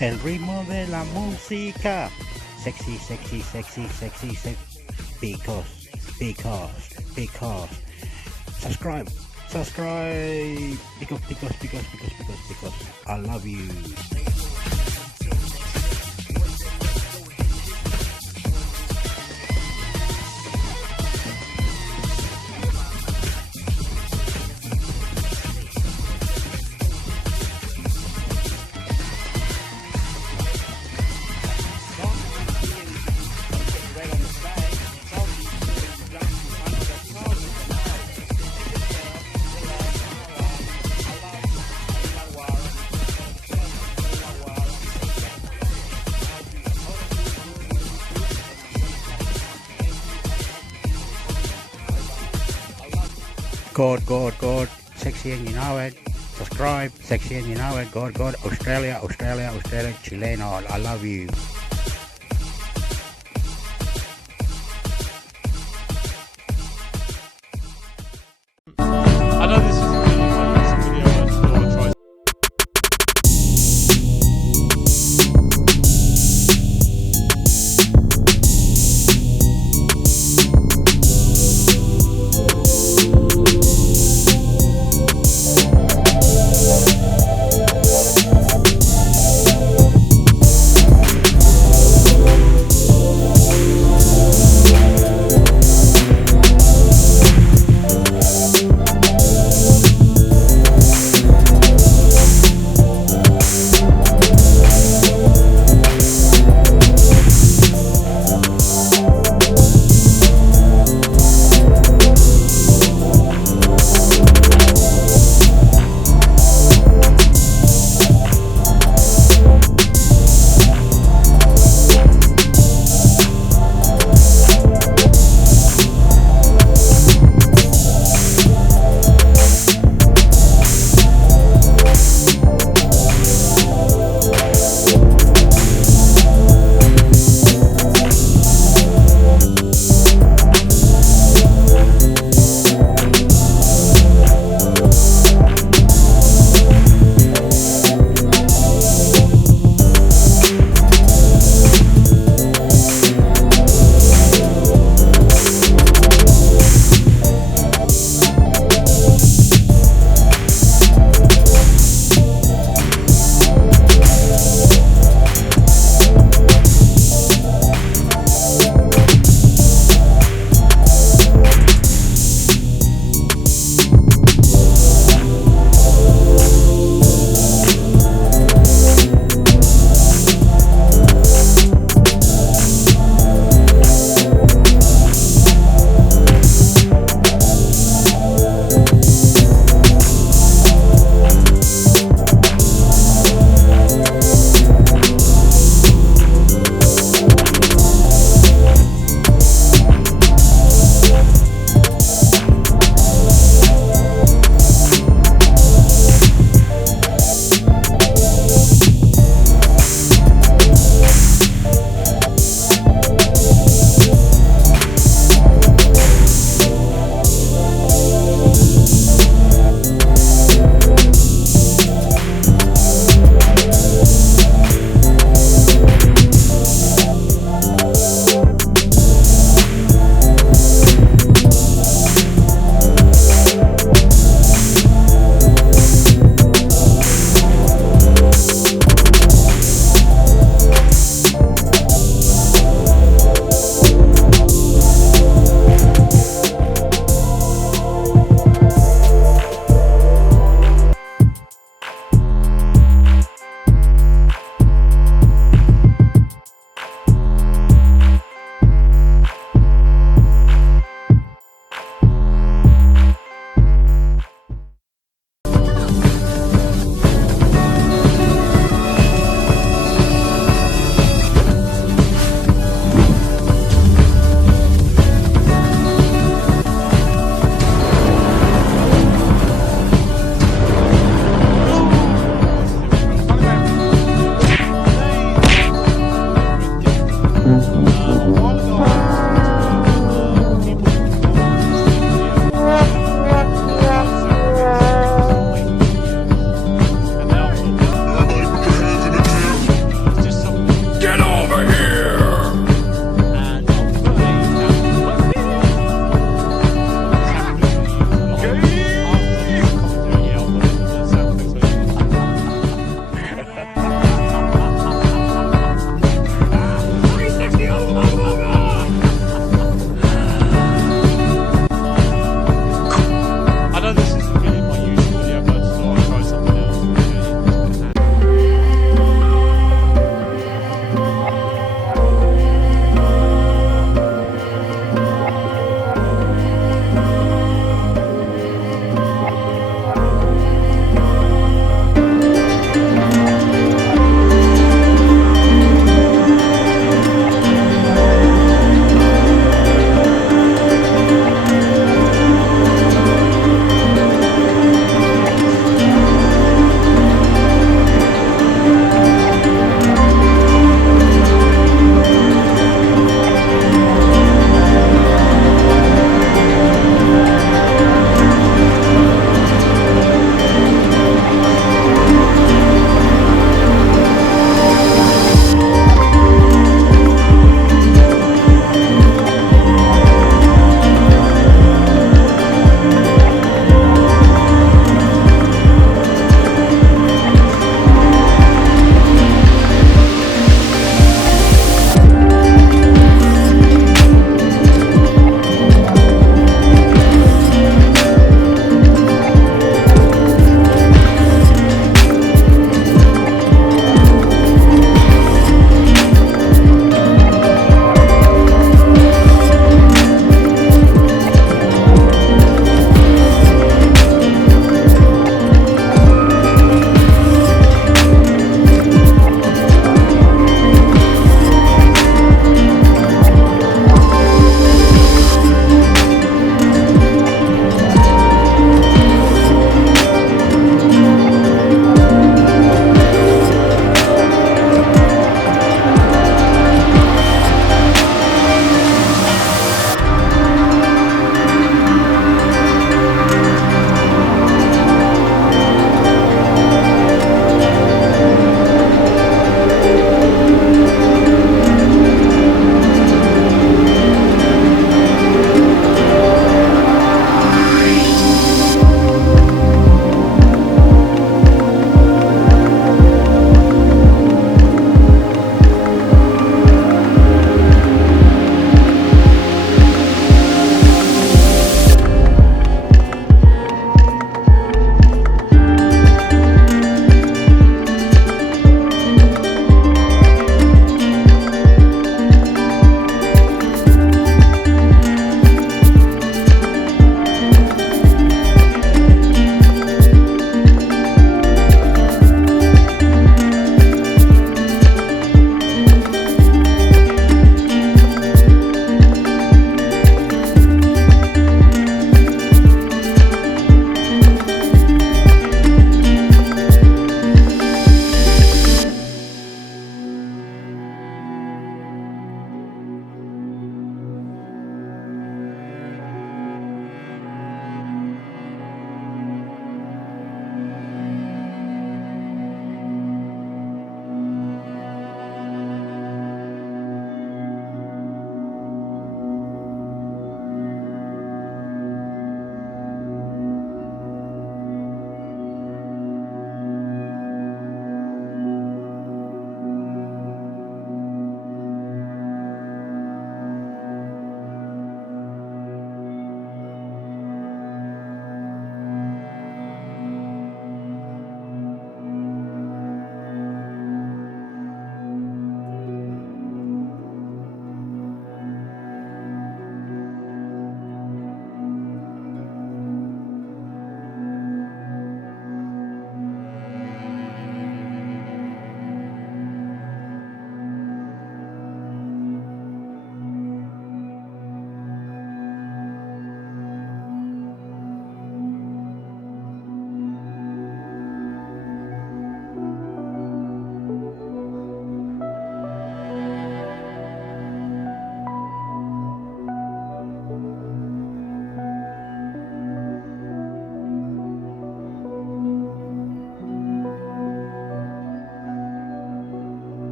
El ritmo de la música. Sexy. Because. Subscribe. Because. I love you. God. Sexy and you know it. Subscribe. Sexy and you know it. God. Australia. Chileno. I love you. I know this is a video.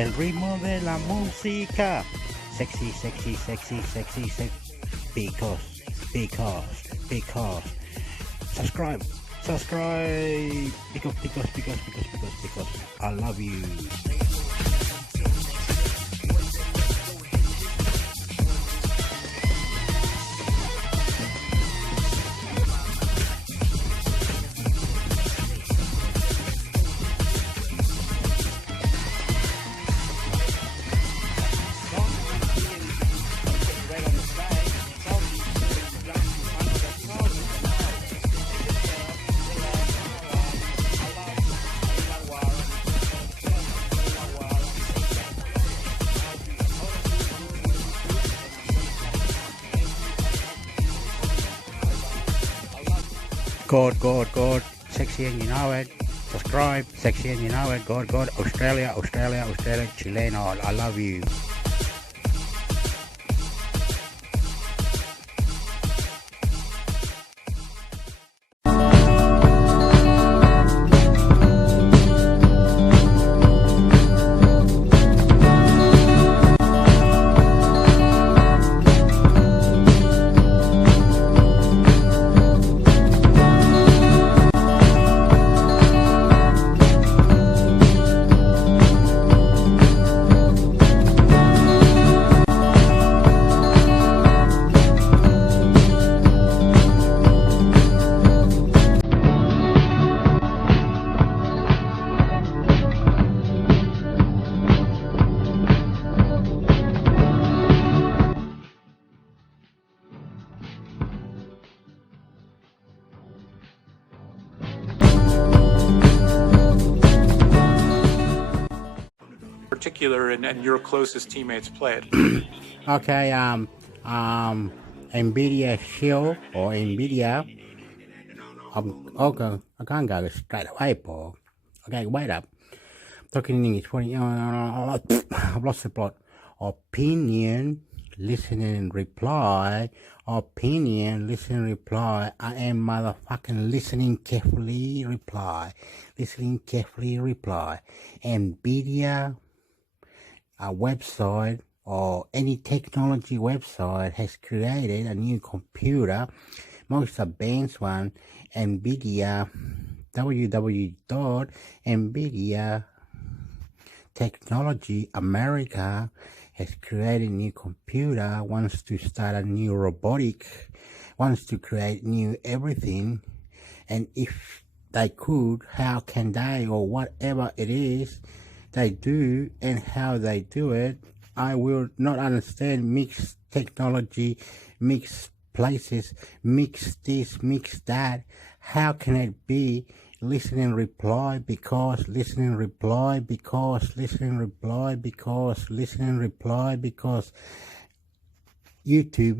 el ritmo de la música. Sexy, sexy, sexy, sexy, sexy. Because. Subscribe. Because. I love you. God, sexy and you know it. Subscribe, sexy and you know it. God, Australia, chileno. I love you. Particular and your closest teammates play it. Okay, NVIDIA Shield or NVIDIA. Okay, I can't go straight away, Paul. Okay, wait up. Talking in English. I've lost the plot. Opinion, listen and reply. Opinion, listen and reply. I am motherfucking listening carefully, reply. Listening carefully, reply. NVIDIA, a website or any technology website has created a new computer, most advanced one, NVIDIA, www.nvidia Technology America has created a new computer, wants to start a new robotic, wants to create new everything, and if they could, how can they, or whatever it is they do and how they do it, I will not understand. Mixed technology, mixed places, mix this, mix that. How can it be? Listen and reply because, listen and reply because, listen and reply because, listen and reply because. YouTube,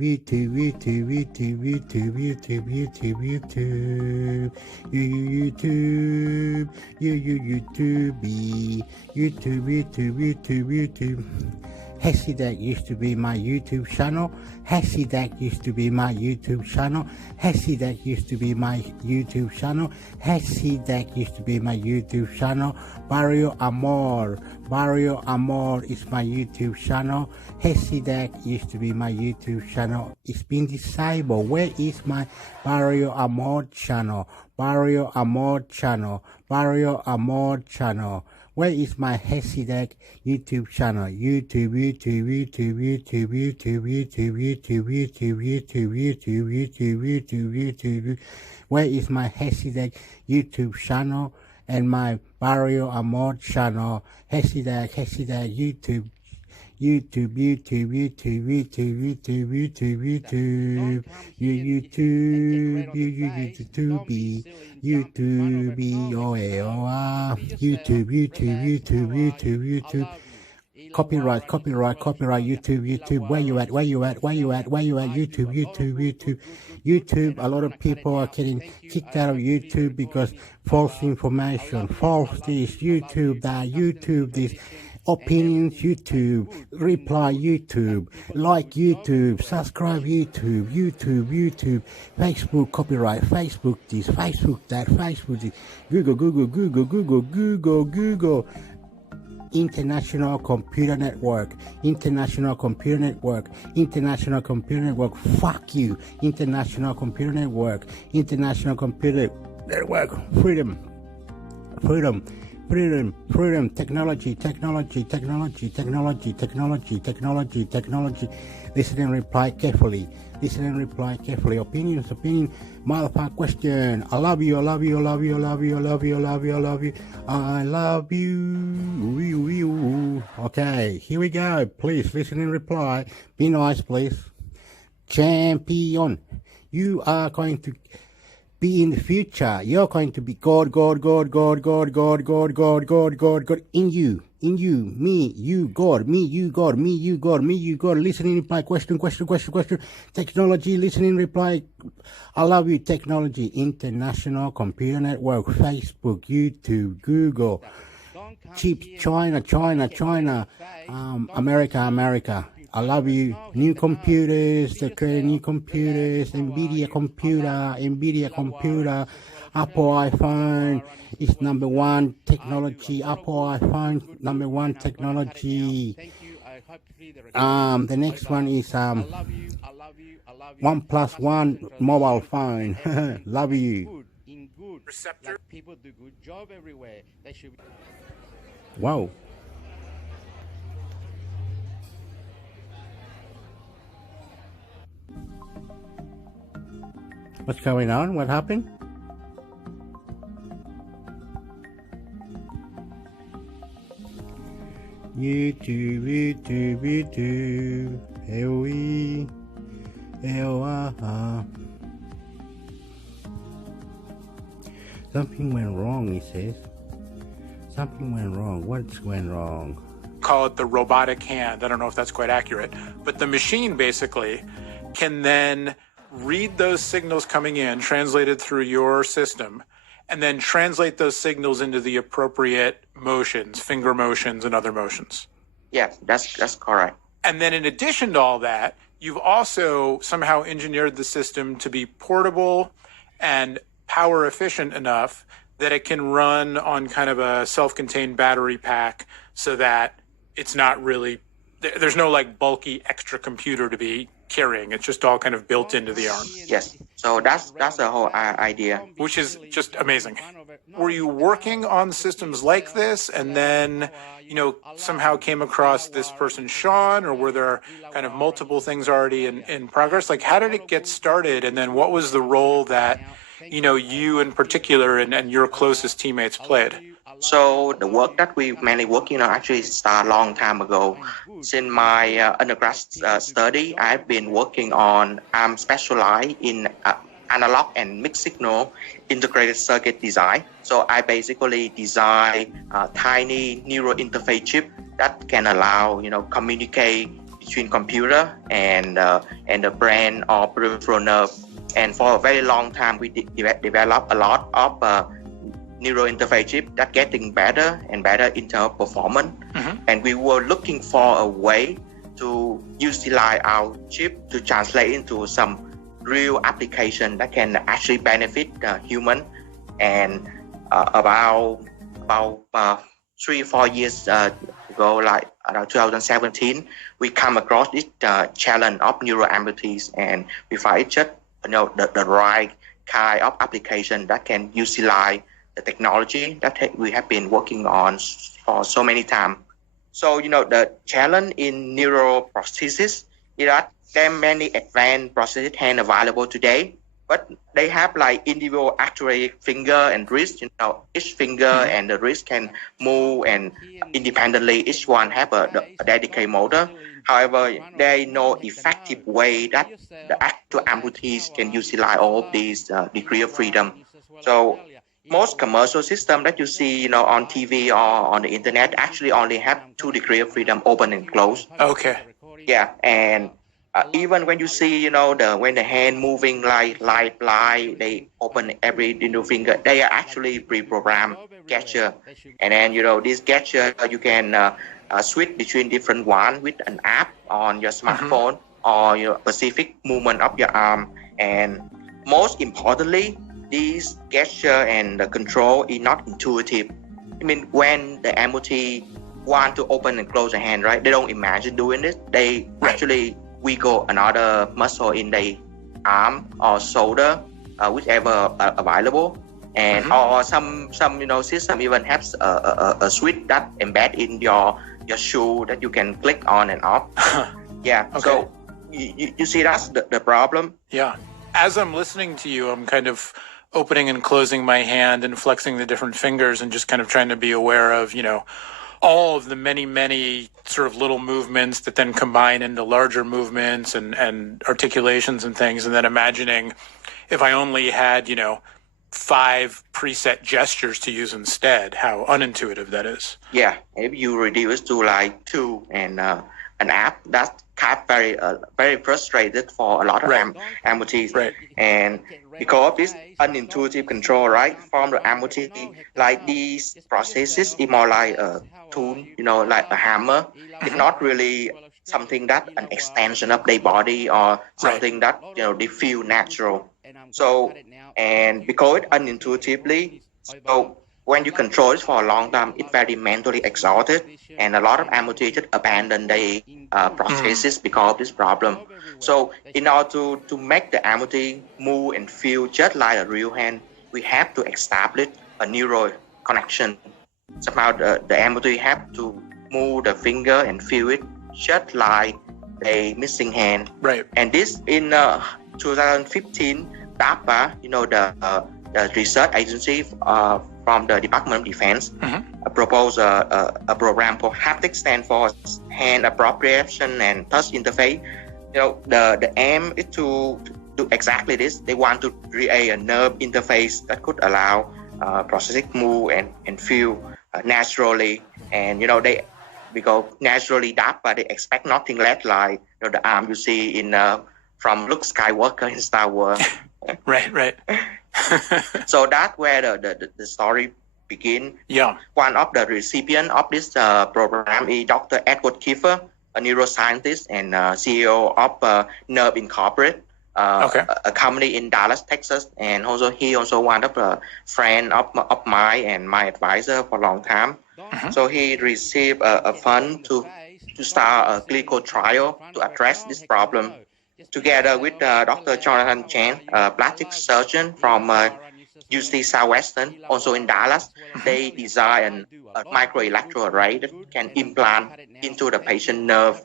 Hasidak used to be my YouTube channel. Hasidak used to be my YouTube channel. Hasidak used to be my YouTube channel. Hasidak used to be my YouTube channel. Barrio Amor is my YouTube channel. Hasidak used to be my YouTube channel. It's been disabled. Where is my Barrio Amor channel? Barrio Amor channel. Barrio Amor channel. Where is my Hasidak YouTube channel? YouTube. Where is my Hasidak YouTube channel and my Barrio Amor channel? Hasidak YouTube. YouTube, Copyright, YouTube. Where you at, YouTube. A lot of people are getting kicked out of YouTube because false information, false this, YouTube that, YouTube this. Opinions YouTube, reply YouTube, like YouTube, subscribe YouTube, Facebook copyright, Facebook this, Facebook that, Facebook this, Google. International Computer Network. International Computer Network. International Computer Network. Fuck you. International Computer Network. International Computer Network. Freedom. Freedom. Freedom, freedom, technology, technology, technology, technology, technology, technology, technology. Listen and reply carefully. Listen and reply carefully. Opinion. Motherfucker question. I love you, I love you, I love you, I love you, I love you, I love you, I love you. I love you. Okay, here we go. Please listen and reply. Be nice, please. Champion. You are going to be in the future. You're going to be God in you, me, you, God, me, you, God, me, you, God, me, you, God. Listening, reply, question. Technology, listening, reply. I love you, technology. International Computer Network, Facebook, YouTube, Google, chips, China, America. I love you. New computers, they create new computers, NVIDIA computer, Apple iPhone is number one technology. Apple iPhone, number one technology. The next one is OnePlus mobile phone. Love you. Receptor. People do good job everywhere. They should. Wow. What's going on? What happened? YouTube. Something went wrong, he says. Something went wrong. What's went wrong? Call it the robotic hand. I don't know if that's quite accurate, but the machine basically can then read those signals coming in, translated through your system, and then translate those signals into the appropriate motions, finger motions and other motions. Yeah, that's correct. And then in addition to all that, you've also somehow engineered the system to be portable and power efficient enough that it can run on kind of a self-contained battery pack so that it's not really, there's no like bulky extra computer to be carrying. It's just all kind of built into the arm. Yes. So that's the whole idea. Which is just amazing. Were you working on systems like this and then, somehow came across this person, Sean, or were there kind of multiple things already in progress? Like, how did it get started? And then what was the role that, you in particular and your closest teammates played? So the work that we mainly working on actually started a long time ago. Since my undergrad study, I've been working on, I'm specialized in analog and mixed signal integrated circuit design. So I basically design a tiny neural interface chip that can allow, communicate between computer and the brain or peripheral nerve. And for a very long time, we developed a lot of neural interface chip that getting better and better in terms of performance. And we were looking for a way to utilize our chip to translate into some real application that can actually benefit human. And about 3-4 years ago, like 2017, we come across this challenge of neural amputees, and we find it just the right kind of application that can utilize the technology that we have been working on for so many times. So, the challenge in neuroprosthesis is that there are many advanced prosthetic hands available today, but they have like individual actually finger and wrist. Each finger and the wrist can move and independently. Each one have a dedicated motor. However, there is no effective way that the actual amputees can utilize all of these degree of freedom. So most commercial systems that you see, on TV or on the internet actually only have 2 degrees of freedom, open and closed. Okay. Yeah, and even when you see, when the hand moving like blind, they open every finger. They are actually pre-programmed gesture, and then this gesture you can switch between different one with an app on your smartphone or your specific movement of your arm. And most importantly, this gesture and the control is not intuitive. I mean, when the amputee want to open and close their hand, right? They don't imagine doing it. They actually wiggle another muscle in their arm or shoulder, whichever available. And or some system even has a switch that embed in your shoe that you can click on and off. So you see that's the problem. Yeah. As I'm listening to you, I'm kind of opening and closing my hand and flexing the different fingers and just kind of trying to be aware of, all of the many sort of little movements that then combine into larger movements and articulations and things. And then imagining if I only had, 5 preset gestures to use instead, how unintuitive that is. Yeah. If you reduce to like 2 and an app, that's kind of very frustrated for a lot of amputees. Right. And because of this unintuitive control, right, from the amputee, like these processes is more like a tool, like a hammer. It's not really something that an extension of their body or something that, they feel natural. So, and because it unintuitively, so when you control it for a long time, it's very mentally exhausted, and a lot of amputees just abandon their processes because of this problem. So in order to make the amputee move and feel just like a real hand, we have to establish a neural connection. Somehow the amputee have to move the finger and feel it just like a missing hand. Right. And this in 2015, DARPA, the research agency from the Department of Defense, proposed a program for haptic, stand for hand appropriation and touch interface. The aim is to do exactly this. They want to create a nerve interface that could allow prosthetic move and feel naturally. And because naturally DARPA, they expect nothing less like the arm you see in from Luke Skywalker in Star Wars. Right. So that's where the story begins. Yeah. One of the recipients of this program is Dr. Edward Kiefer, a neuroscientist and CEO of Nerve Incorporated, a company in Dallas, Texas. And he also one of the friend of mine and my advisor for a long time. So he received a fund to start a clinical trial to address this problem. Together with Dr. Jonathan Chen, a plastic surgeon from UC Southwestern, also in Dallas, they designed a microelectrode array that can implant into the patient nerve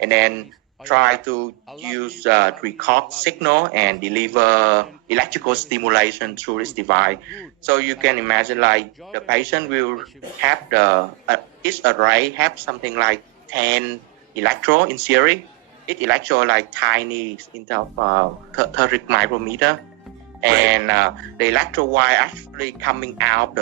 and then try to use record signal and deliver electrical stimulation through this device. So you can imagine like the patient will have each array have something like 10 electrode in series. Each electrode like tiny into 30 micrometer, and the electrode wire actually coming out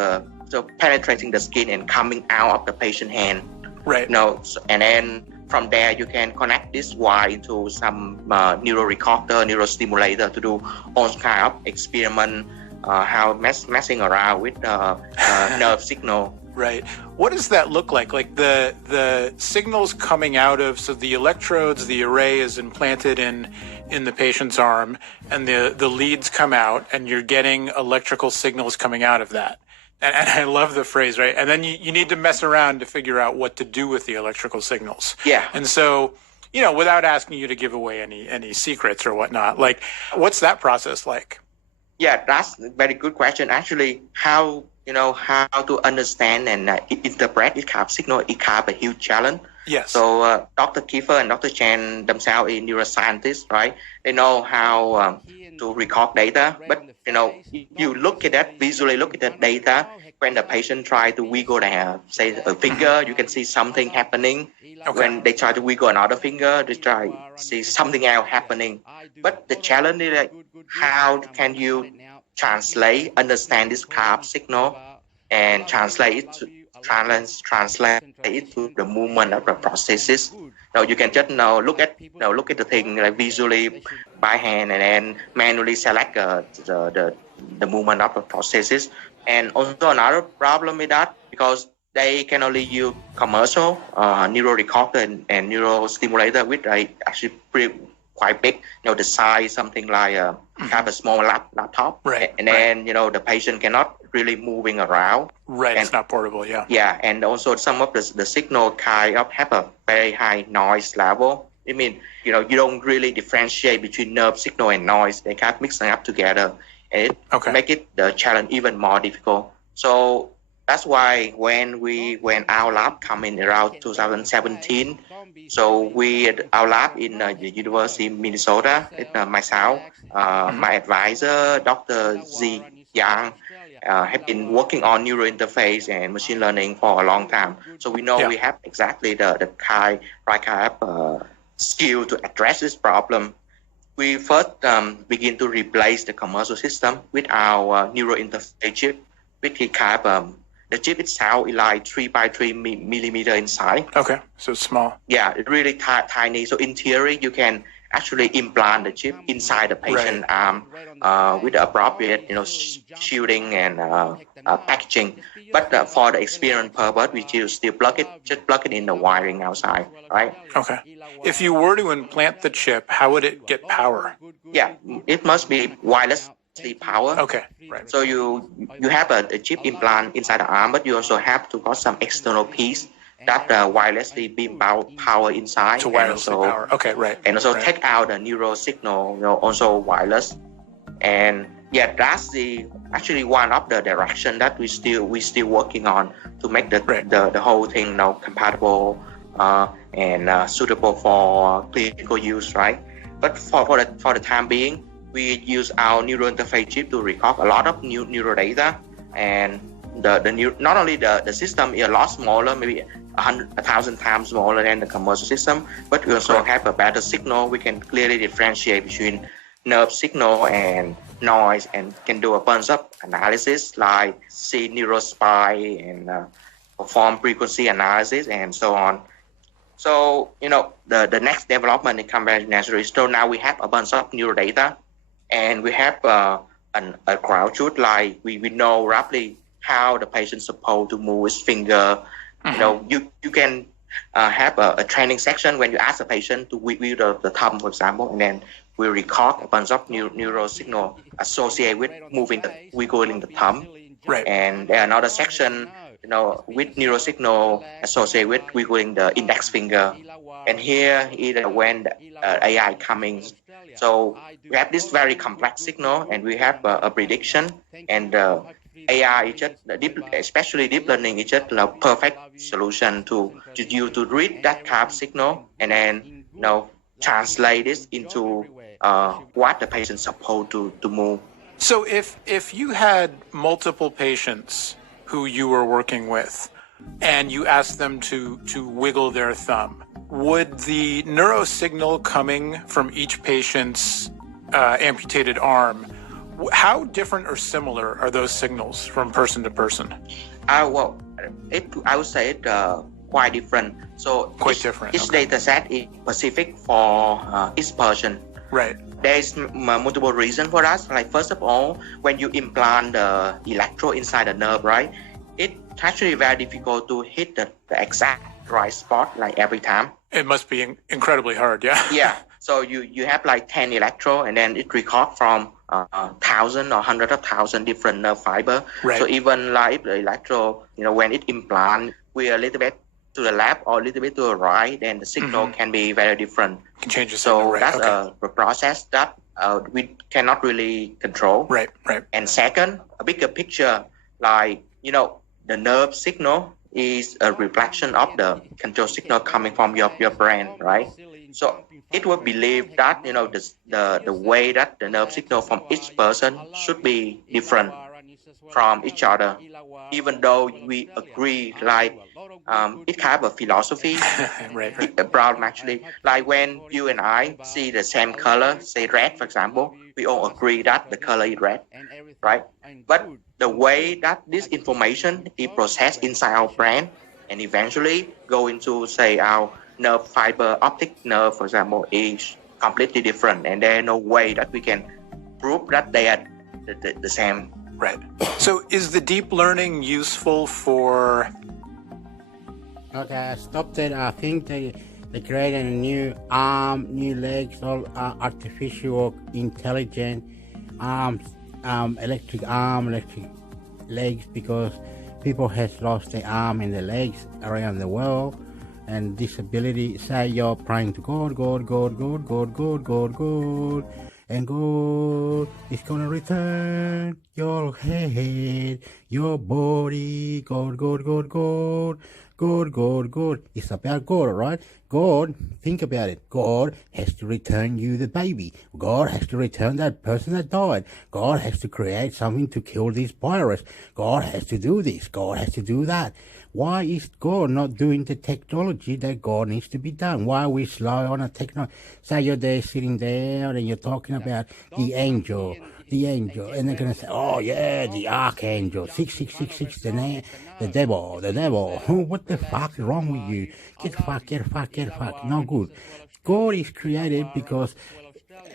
so penetrating the skin and coming out of the patient hand. Right. And then from there you can connect this wire into some neural recorder, neural stimulator to do all kind of experiment, how messing around with nerve signal. Right. What does that look like? Like the signals coming out of, so the electrodes, the array is implanted in the patient's arm, and the leads come out, and you're getting electrical signals coming out of that. And I love the phrase, right? And then you need to mess around to figure out what to do with the electrical signals. Yeah. And so, without asking you to give away any secrets or whatnot, like, what's that process like? Yeah, that's a very good question. Actually, how to understand and interpret this kind of signal is kind of a huge challenge. Yes. So Dr. Kiefer and Dr. Chen themselves are neuroscientists, right? They know how to record data, but you look at that, visually look at that data. When the patient try to wiggle their, say, a finger, you can see something happening. Okay. When they try to wiggle another finger, they try to see something else happening. But the challenge is like, how can you understand this kind of signal and translate it to the movement of the processes. Now you can just look at the thing like visually by hand and then manually select the movement of the processes. And also another problem with that, because they can only use commercial neural recorder and neural stimulator, which are actually quite big. The size something like kind of a small laptop. Right. And then the patient cannot really moving around. Right, and, it's not portable, yeah. Yeah, and also some of the signal kind of have a very high noise level. I mean, you don't really differentiate between nerve signal and noise. They kind of mixing up together, and it make it the challenge even more difficult. So that's why when our lab come in around 2017, so our lab in the University of Minnesota, myself, my advisor, Dr. Z Yang, have been working on neurointerface and machine learning for a long time. So we know we have exactly the right kind of skill to address this problem. We first begin to replace the commercial system with our neurointerface chip, which is kind of the chip itself is like 3 by 3 millimeter in size. Okay, so it's small. Yeah, it's really tiny. So in theory, you can actually implant the chip inside the patient arm with the appropriate, shielding and packaging. But for the experiment purpose, we still plug it in the wiring outside, right? Okay. If you were to implant the chip, how would it get power? Yeah, it must be wirelessly power. Okay, right. So you have a chip implant inside the arm, but you also have to got some external piece that wirelessly beam power inside. To wirelessly power. Okay, right. And also take out the neural signal, also wireless. And yeah, that's actually one of the direction that we still working on to make the whole thing compatible and suitable for clinical use, right? But for the time being, we use our neural interface chip to record a lot of neural data, and not only the system is a lot smaller, maybe 1,000 times smaller than the commercial system, but we also have a better signal. We can clearly differentiate between nerve signal and noise, and can do a bunch of analysis like see neurospike and perform frequency analysis and so on. So the next development in computer natural is, so now we have a bunch of neural data, and we have a crowd truth, like we know roughly how the patient's supposed to move his finger. You can have a training section when you ask the patient to wiggle the thumb, for example, and then we record a bunch of neural signal associated with wiggling the thumb. Right. And another section, with neural signal associated with wiggling the index finger. And here is when the AI coming. So we have this very complex signal, and we have a prediction, and AI is just especially deep learning is just a perfect solution to read that kind of signal and then translate this into what the patient's supposed to move. So if you had multiple patients who you were working with, and you asked them to wiggle their thumb, would the neurosignal coming from each patient's amputated arm, how different or similar are those signals from person to person? I would say it's quite different. So each data set is specific for each person. Right. There is multiple reasons for that. Like, first of all, when you implant the electrode inside the nerve, right, it's actually very difficult to hit the exact right spot like every time. It must be incredibly hard, yeah. Yeah. So you have like 10 electrodes, and then it records from 1,000 or hundreds of thousands different nerve fiber. Right. So even like the electrode, when it implant, we are a little bit to the left or a little bit to the right, then the signal can be very different. Can change the signal, right. That's a process that we cannot really control. Right. And second, a bigger picture, like, the nerve signal is a reflection of the control signal coming from your brain, right? So it would believe that, the way that the nerve signal from each person should be different from each other, even though we agree, like, it's kind of a philosophy. Right. It's a problem, actually. Like when you and I see the same color, say red, for example, we all agree that the color is red, right? But the way that this information is processed inside our brain and eventually go into, say, our nerve fiber, optic nerve, for example, is completely different, and there's no way that we can prove that they are the same. Right. So is the deep learning useful for... Okay, I stopped it. I think they created a new arm, new legs, all artificial intelligent arms, electric arm, electric legs because people has lost their arm and their legs around the world. And disability, say you're praying to God, and God is gonna return your head, your body, God. It's about God, right? God, think about it. God has to return you the baby. God has to return that person that died. God has to create something to kill this virus. God has to do this. God has to do that. Why is God not doing the technology that God needs to be done? Why are we slow on a technology? Say you're there sitting there and you're talking about the angel, and they're going to say, oh yeah, the archangel, 6666, the devil. What the fuck is wrong with you? Get fucked. No good. God is created because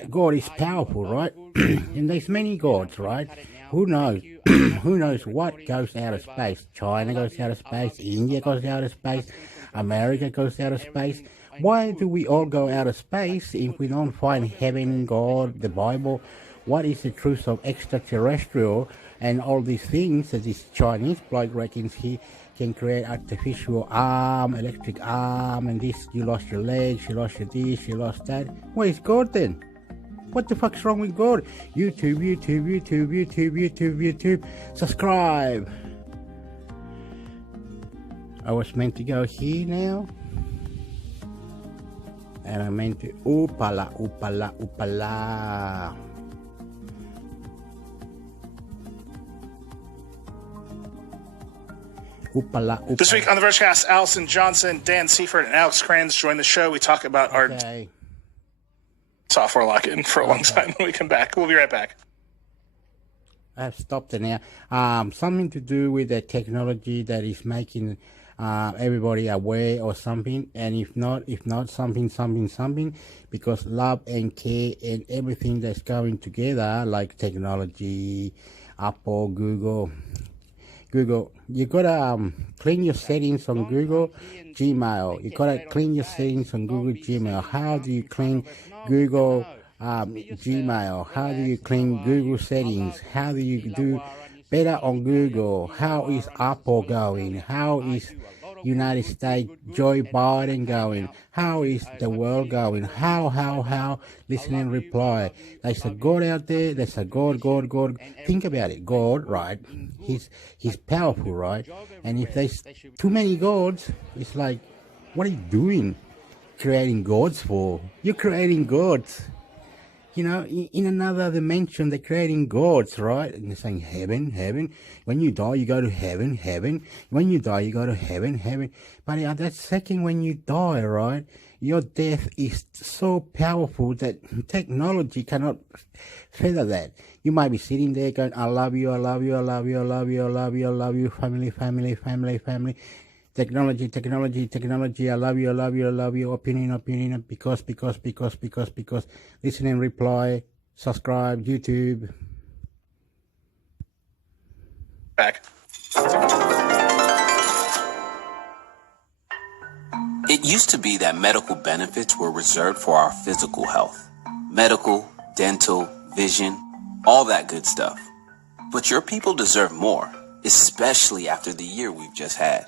God is powerful, right? And there's many gods, right? Who knows? Who knows what goes out of space? China goes out of space. India goes out of space. America goes out of space. Why do we all go out of space if we don't find heaven, God, the Bible? What is the truth of extraterrestrial and all these things that this Chinese bloke reckons he can create artificial arm, electric arm, and this, you lost your legs, you lost your this, you lost that. Where's God then? What the fuck's wrong with God? YouTube. Subscribe. I was meant to go here now. And I meant to oopala. This week on the Vergecast, Allison Johnson, Dan Seifert, and Alex Kranz join the show. We talk about our software lock-in for a long time when we come back. We'll be right back. I've stopped it now. Something to do with the technology that is making everybody aware or something, and if not something, because love and care and everything that's going together, like technology, Apple, Google, you gotta clean your settings on Google Gmail. You gotta clean your settings on Google Gmail. How do you clean Google Gmail? How do you clean Google settings? How do you do better on Google? How is Apple going? How is United States Joe Biden going? How is the world going? How? Listen and reply. There's a God out there. There's a God. Think about it. God, right? He's powerful, right? And if there's too many gods, it's like, what are you doing? Creating gods for? You're creating gods. You know, in another dimension, they're creating gods, right? And they're saying heaven. When you die, you go to heaven. When you die, you go to heaven. But at that second when you die, right, your death is so powerful that technology cannot feather that. You might be sitting there going, I love you, family. Technology, I love you, opinion, because, listen and reply, subscribe, YouTube. Back. It used to be that medical benefits were reserved for our physical health. Medical, dental, vision, all that good stuff. But your people deserve more, especially after the year we've just had.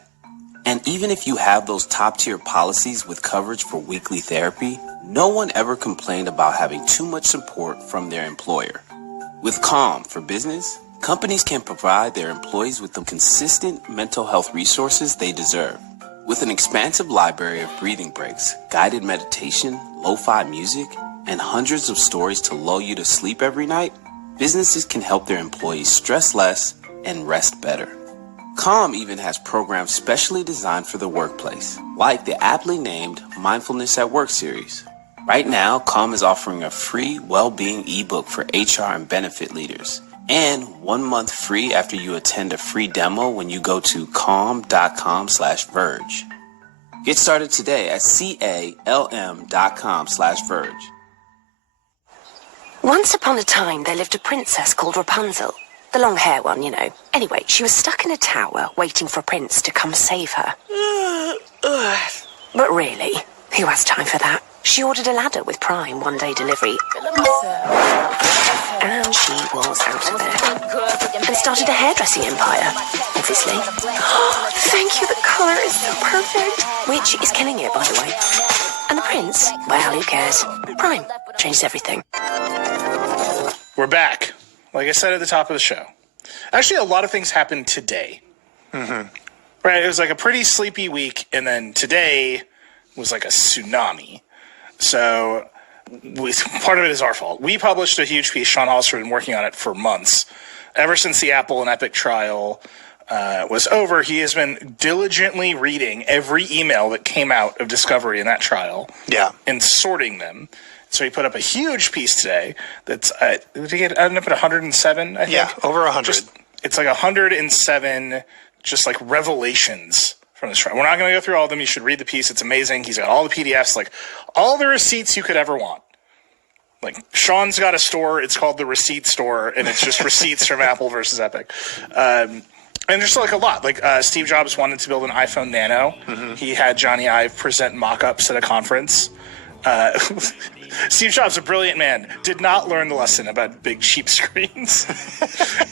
And even if you have those top-tier policies with coverage for weekly therapy, no one ever complained about having too much support from their employer. With Calm for Business, companies can provide their employees with the consistent mental health resources they deserve. With an expansive library of breathing breaks, guided meditation, lo-fi music, and hundreds of stories to lull you to sleep every night, businesses can help their employees stress less and rest better. Calm even has programs specially designed for the workplace, like the aptly named Mindfulness at Work series. Right now, Calm is offering a free well-being ebook for HR and benefit leaders, and 1 month free after you attend a free demo when you go to calm.com/verge. Get started today at calm.com/verge. Once upon a time, there lived a princess called Rapunzel. The long hair one, you know. Anyway, she was stuck in a tower waiting for a prince to come save her. But really, who has time for that? She ordered a ladder with Prime one-day delivery. And she was out of there. And started a hairdressing empire, obviously. Thank you, the colour is so perfect. Which is killing it, by the way. And the prince? Well, who cares? Prime changes everything. We're back. Like I said at the top of the show. Actually, a lot of things happened today. Mm-hmm. Right, it was like a pretty sleepy week, and then today was like a tsunami. So part of it is our fault. We published a huge piece. Sean Hollister had been working on it for months. Ever since the Apple and Epic trial was over, he has been diligently reading every email that came out of discovery in that trial. Yeah. And sorting them. So he put up a huge piece today that's, did he end up at 107, I think? Yeah, over 100. It's like 107 just like revelations from this trial. We're not going to go through all of them. You should read the piece. It's amazing. He's got all the PDFs, like all the receipts you could ever want. Like Sean's got a store. It's called the Receipt Store, and it's just receipts from Apple versus Epic. And there's like a lot. Like Steve Jobs wanted to build an iPhone Nano. Mm-hmm. He had Johnny Ive present mock-ups at a conference. Steve Jobs, a brilliant man, did not learn the lesson about big, cheap screens.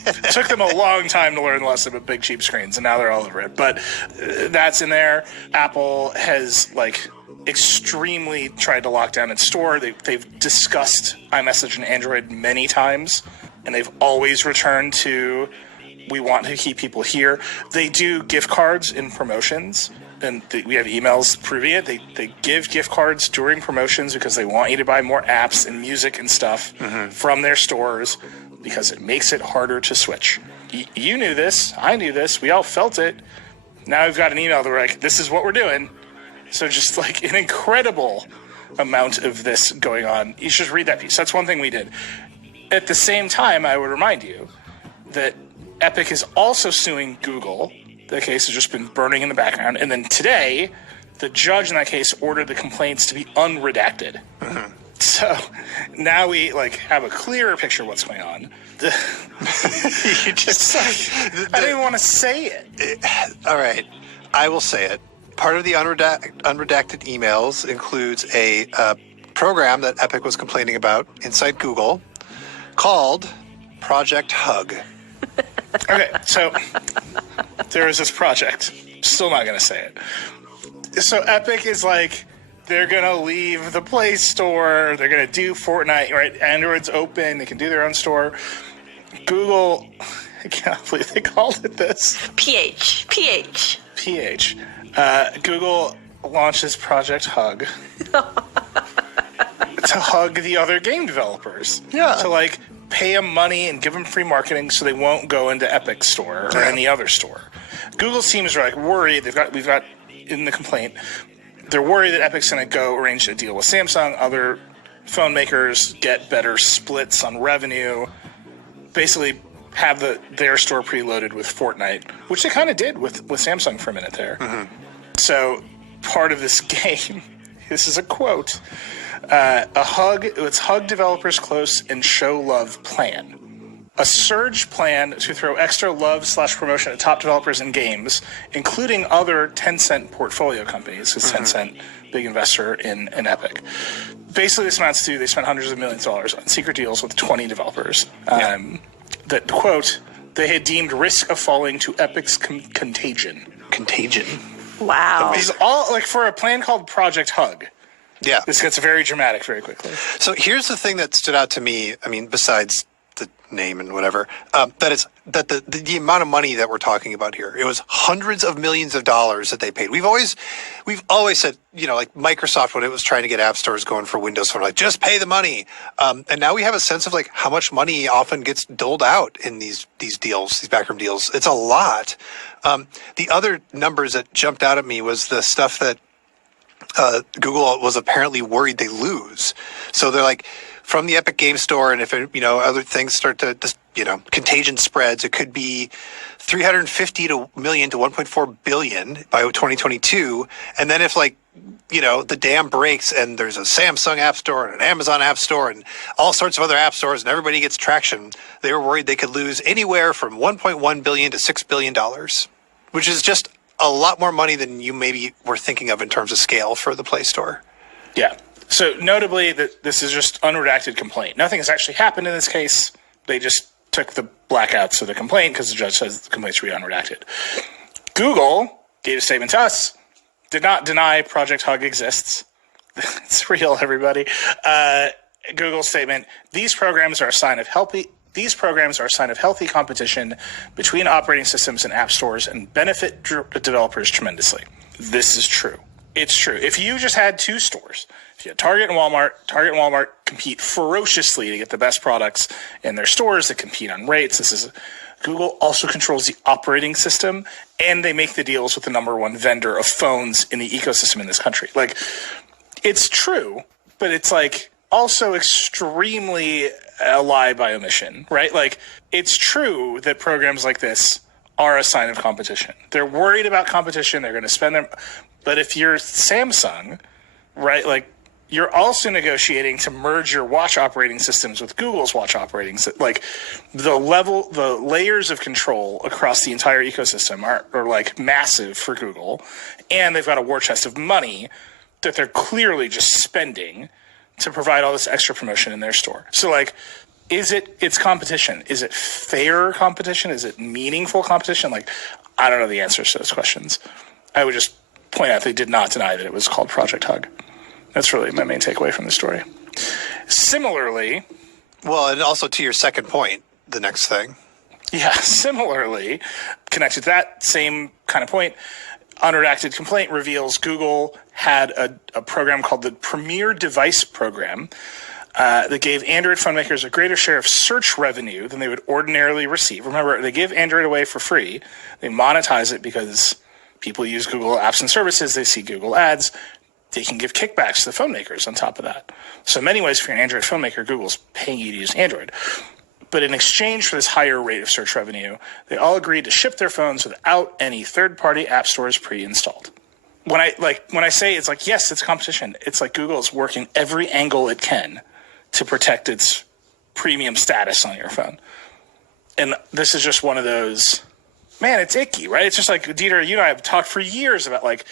It took them a long time to learn the lesson about big, cheap screens, and now they're all over it. But that's in there. Apple has, like, extremely tried to lock down its store. They've discussed iMessage and Android many times, and they've always returned to, we want to keep people here. They do gift cards in promotions. And we have emails proving it. They give gift cards during promotions because they want you to buy more apps and music and stuff from their stores because it makes it harder to switch. You knew this. I knew this. We all felt it. Now we've got an email that we're like, this is what we're doing. So just like an incredible amount of this going on. You should read that piece. That's one thing we did. At the same time, I would remind you that Epic is also suing Google. The case has just been burning in the background. And then today, the judge in that case ordered the complaints to be unredacted. Mm-hmm. So now we like have a clearer picture of what's going on. I don't even want to say it. All right. I will say it. Part of the unredacted emails includes a program that Epic was complaining about inside Google called Project Hug. Okay, so there is this project. Still not going to say it. So Epic is like, they're going to leave the Play Store. They're going to do Fortnite, right? Android's open. They can do their own store. Google, I can't believe they called it this. PH. Google launches Project Hug to hug the other game developers. Yeah. To like pay them money and give them free marketing so they won't go into Epic Store or any other store. Google's teams are like worried. We've got in the complaint, they're worried that Epic's going to go arrange a deal with Samsung, other phone makers, get better splits on revenue, basically have their store preloaded with Fortnite, which they kind of did with Samsung for a minute there. Mm-hmm. So part of this game, this is a quote, it's hug developers close and show love plan. A surge plan to throw extra love/promotion at top developers and games, including other Tencent portfolio companies, because Tencent, big investor in Epic. Basically, this amounts to they spent hundreds of millions of dollars on secret deals with 20 developers. That, quote, they had deemed risk of falling to Epic's contagion. Contagion. Wow. This is all, like, for a plan called Project Hug. Yeah. This gets very dramatic very quickly. So here's the thing that stood out to me, I mean, besides the name and whatever, that the amount of money that we're talking about here, it was hundreds of millions of dollars that they paid. We've always said, you know, like Microsoft when it was trying to get app stores going for Windows Phone, like just pay the money. And now we have a sense of like how much money often gets doled out in these deals, these backroom deals. It's a lot. The other numbers that jumped out at me was the stuff that Google was apparently worried they lose. So they're like, from the Epic Game Store, and if other things start to contagion spreads, it could be 350 million to 1.4 billion by 2022. And then if the dam breaks and there's a Samsung App Store and an Amazon App Store and all sorts of other app stores and everybody gets traction, they were worried they could lose anywhere from 1.1 billion to $6 billion, which is just a lot more money than you maybe were thinking of in terms of scale for the Play Store. Yeah. So notably, that this is just unredacted complaint. Nothing has actually happened in this case. They just took the blackouts of the complaint because the judge says the complaint should be unredacted. Google gave a statement to us, did not deny Project Hug exists. It's real, everybody. Google's statement, these programs are a sign of healthy competition between operating systems and app stores and benefit developers tremendously. This is true. It's true. If you just had two stores, if you had Target and Walmart compete ferociously to get the best products in their stores, that compete on rates. Google also controls the operating system, and they make the deals with the number one vendor of phones in the ecosystem in this country. Like, it's true, but it's like also extremely a lie by omission, right? Like, it's true that programs like this are a sign of competition. They're worried about competition. They're going to spend their... But if you're Samsung, right, like, you're also negotiating to merge your watch operating systems with Google's watch operating systems. Like, the layers of control across the entire ecosystem are like massive for Google. And they've got a war chest of money that they're clearly just spending to provide all this extra promotion in their store. So, like, it's competition. Is it fair competition? Is it meaningful competition? Like, I don't know the answers to those questions. I would just point out they did not deny that it was called Project Hug. That's really my main takeaway from the story. Similarly... Well, and also to your second point, the next thing. Yeah, similarly, connected to that same kind of point, unredacted complaint reveals Google had a program called the Premier Device Program that gave Android phone makers a greater share of search revenue than they would ordinarily receive. Remember, they give Android away for free. They monetize it because people use Google apps and services. They see Google ads. They can give kickbacks to the phone makers on top of that. So in many ways, if you're an Android phone maker, Google's paying you to use Android. But in exchange for this higher rate of search revenue, they all agreed to ship their phones without any third-party app stores pre-installed. When I say it's like, yes, it's competition. It's like Google is working every angle it can to protect its premium status on your phone. And this is just one of those, man, it's icky, right? It's just like, Dieter, you and I have talked for years about, like,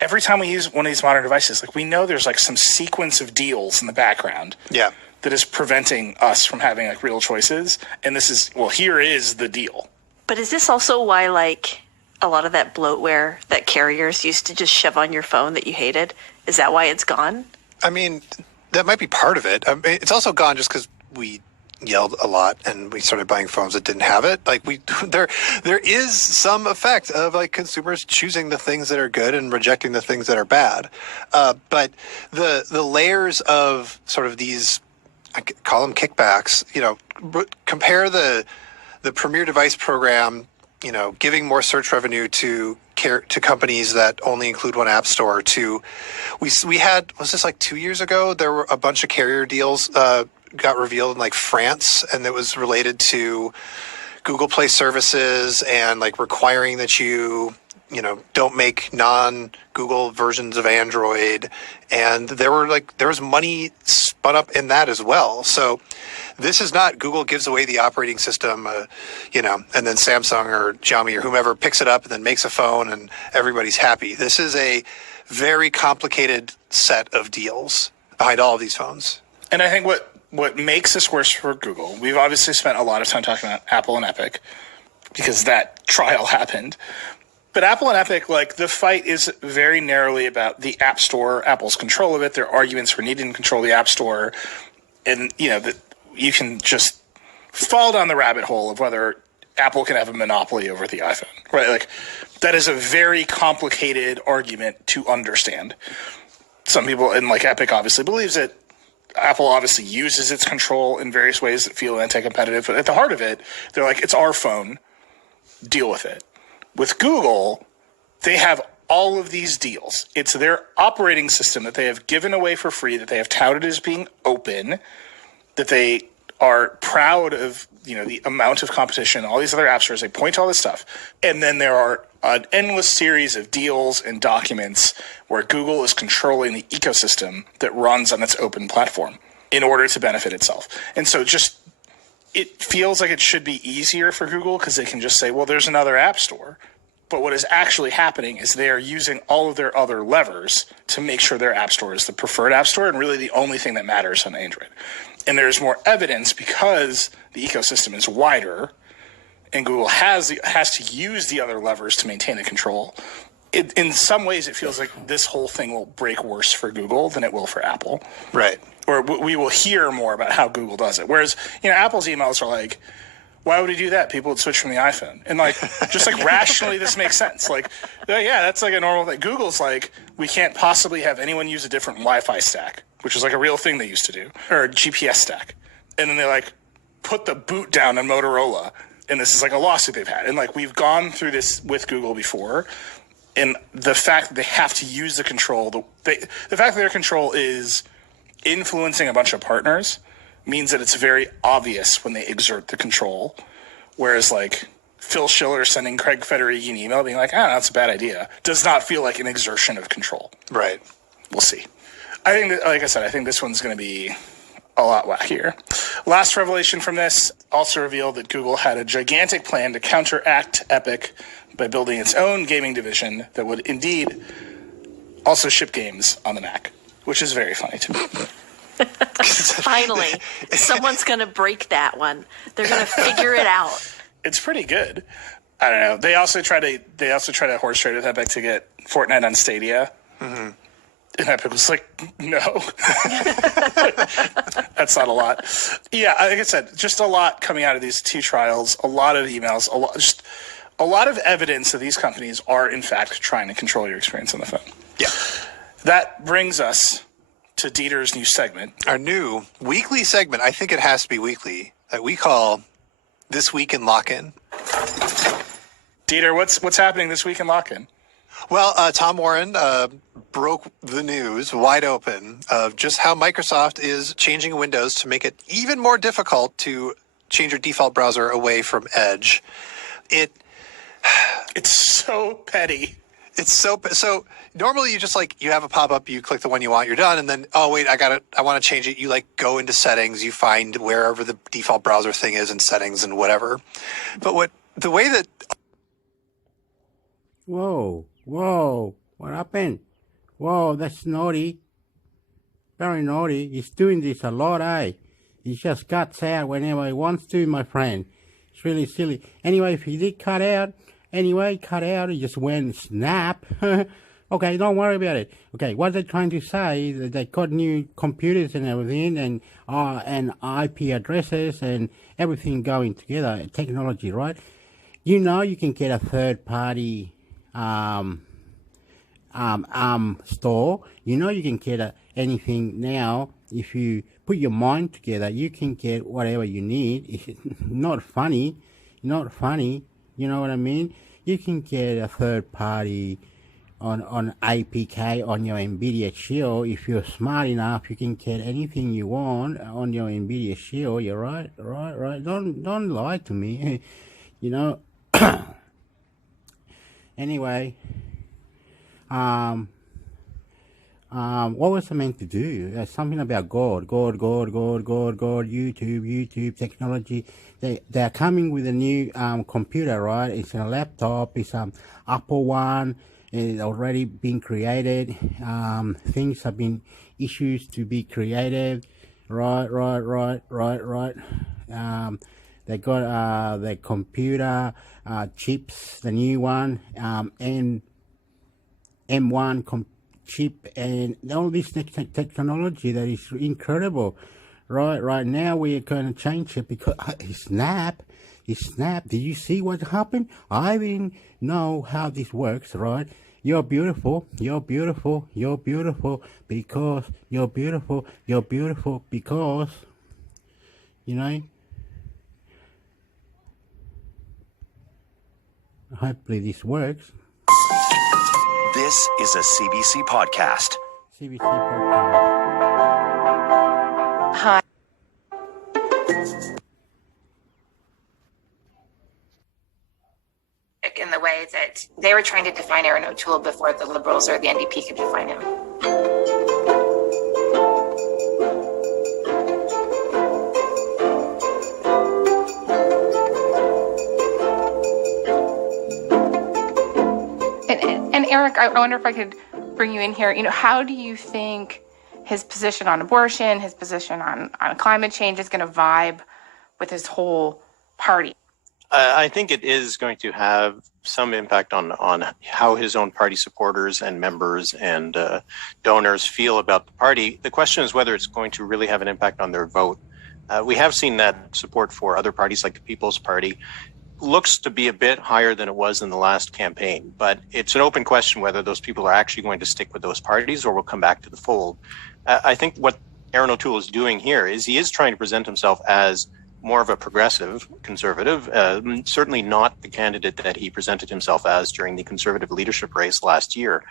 every time we use one of these modern devices, like, we know there's like some sequence of deals in the background. Yeah. That is preventing us from having like real choices. And this is, well, here is the deal. But is this also why, like, a lot of that bloatware that carriers used to just shove on your phone that you hated, is that why it's gone? I mean, that might be part of it. I mean, it's also gone just because we yelled a lot and we started buying phones that didn't have it. Like, there is some effect of like consumers choosing the things that are good and rejecting the things that are bad. But the layers of sort of these, I call them kickbacks, compare the Premier Device Program, giving more search revenue to companies that only include one app store to, we had, was this like 2 years ago? There were a bunch of carrier deals, got revealed in like France, and it was related to Google Play services and like requiring that you don't make non-Google versions of Android. And there was money spun up in that as well. So this is not Google gives away the operating system, and then Samsung or Xiaomi or whomever picks it up and then makes a phone and everybody's happy. This is a very complicated set of deals behind all of these phones. And I think what makes this worse for Google, we've obviously spent a lot of time talking about Apple and Epic because that trial happened. But Apple and Epic, like, the fight is very narrowly about the App Store, Apple's control of it, their arguments for needing to control the App Store. And, that you can just fall down the rabbit hole of whether Apple can have a monopoly over the iPhone, right? Like, that is a very complicated argument to understand. Some people, and like Epic obviously believes it. Apple obviously uses its control in various ways that feel anti-competitive, but at the heart of it, they're like, it's our phone, deal with it. With Google, they have all of these deals. It's their operating system that they have given away for free, that they have touted as being open, that they are proud of, the amount of competition, all these other app stores, they point to all this stuff. And then there are an endless series of deals and documents where Google is controlling the ecosystem that runs on its open platform in order to benefit itself. And so it feels like it should be easier for Google because they can just say, well, there's another app store. But what is actually happening is they are using all of their other levers to make sure their app store is the preferred app store and really the only thing that matters on Android. And there's more evidence because the ecosystem is wider and Google has to use the other levers to maintain the control. In some ways, it feels like this whole thing will break worse for Google than it will for Apple. Right. Or we will hear more about how Google does it. Whereas, Apple's emails are like, why would he do that? People would switch from the iPhone. And just rationally, this makes sense. Yeah, that's like a normal thing. Google's like, we can't possibly have anyone use a different Wi-Fi stack, which is like a real thing they used to do, or a GPS stack. And then they put the boot down on Motorola. And this is like a lawsuit they've had. And we've gone through this with Google before. And the fact that they have to use the control, the fact that their control is influencing a bunch of partners means that it's very obvious when they exert the control. Whereas Phil Schiller sending Craig Federighi an email being like, that's a bad idea, does not feel like an exertion of control. Right. We'll see. I think that, like I said, I think this one's going to be a lot wackier. Last revelation from this also revealed that Google had a gigantic plan to counteract Epic by building its own gaming division that would indeed also ship games on the Mac, which is very funny to me. Finally, someone's going to break that one. They're going to figure it out. It's pretty good. I don't know. They also try to horse trade with Epic to get Fortnite on Stadia. Mm-hmm. And Epic was like, no. That's not a lot. Yeah, like I said, just a lot coming out of these two trials, a lot of emails, a lot of evidence that these companies are, in fact, trying to control your experience on the phone. Yeah. That brings us to Dieter's new segment. Our new weekly segment, I think it has to be weekly, that we call This Week in Lock-In. Dieter, what's happening this week in Lock-In? Well, Tom Warren broke the news wide open of just how Microsoft is changing Windows to make it even more difficult to change your default browser away from Edge. It's so petty. It's so normally you just you have a pop-up, you click the one you want, you're done, and then, oh wait, I want to change it. You go into settings, you find wherever the default browser thing is in settings and whatever. But the way that... Whoa, what happened? Whoa, that's naughty. Very naughty. He's doing this a lot, eh? He just cuts out whenever he wants to, my friend. It's really silly. Anyway, if he did cut out, he just went snap. Okay, don't worry about it. Okay, what they're trying to say is that they got new computers and everything, and IP addresses and everything going together, technology, right? You can get a third-party store. You can get anything now. If you put your mind together, you can get whatever you need. It's not funny. You know what I mean? You can get a third party on APK on your NVIDIA Shield. If you're smart enough, you can get anything you want on your NVIDIA Shield. You're right. Don't lie to me. Anyway, what was I meant to do? Something about God, YouTube, technology. They're coming with a new computer, right? It's a laptop. It's Apple one. It's already been created. Things have been issues to be created. Right. They got the computer chips, the new one, M1 chip, and all this technology that is incredible. Right now we're going to change it because it snapped. Did you see what happened? I didn't know how this works, right? You're beautiful because you're beautiful because, hopefully this works. This is a CBC podcast. Hi. In the way that they were trying to define Aaron O'Toole before the Liberals or the NDP could define him. Tarek, I wonder if I could bring you in here. How do you think his position on abortion, his position on climate change is going to vibe with his whole party? I think it is going to have some impact on how his own party supporters and members and donors feel about the party. The question is whether it's going to really have an impact on their vote. We have seen that support for other parties like the People's Party looks to be a bit higher than it was in the last campaign, but it's an open question whether those people are actually going to stick with those parties or will come back to the fold. I think what Aaron O'Toole is doing here is he is trying to present himself as more of a progressive conservative, certainly not the candidate that he presented himself as during the Conservative leadership race last year.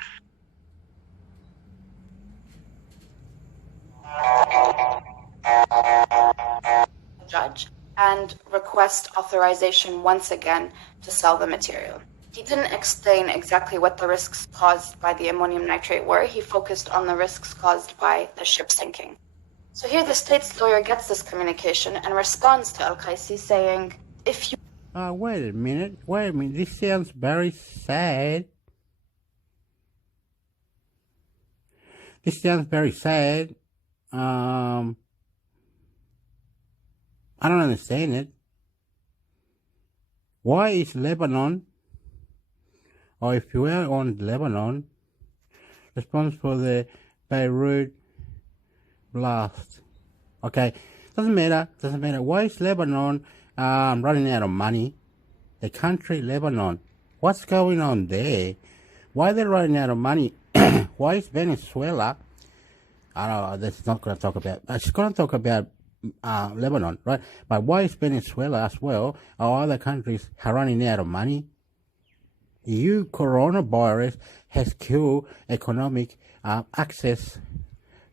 Judge and request authorization once again to sell the material. He didn't explain exactly what the risks caused by the ammonium nitrate were. He focused on the risks caused by the ship sinking. So here the state's lawyer gets this communication and responds to Al-Qaisi saying, if you... Wait a minute. This sounds very sad. I don't understand it. Why is Lebanon, or if you were on Lebanon, responsible for the Beirut blast? Okay, doesn't matter. Why is Lebanon running out of money? The country Lebanon. What's going on there? Why are they running out of money? Why is Venezuela? I don't know, that's not going to talk about. I'm just going to talk about Lebanon, right? But why is Venezuela as well, or other countries, are running out of money? Coronavirus has killed economic access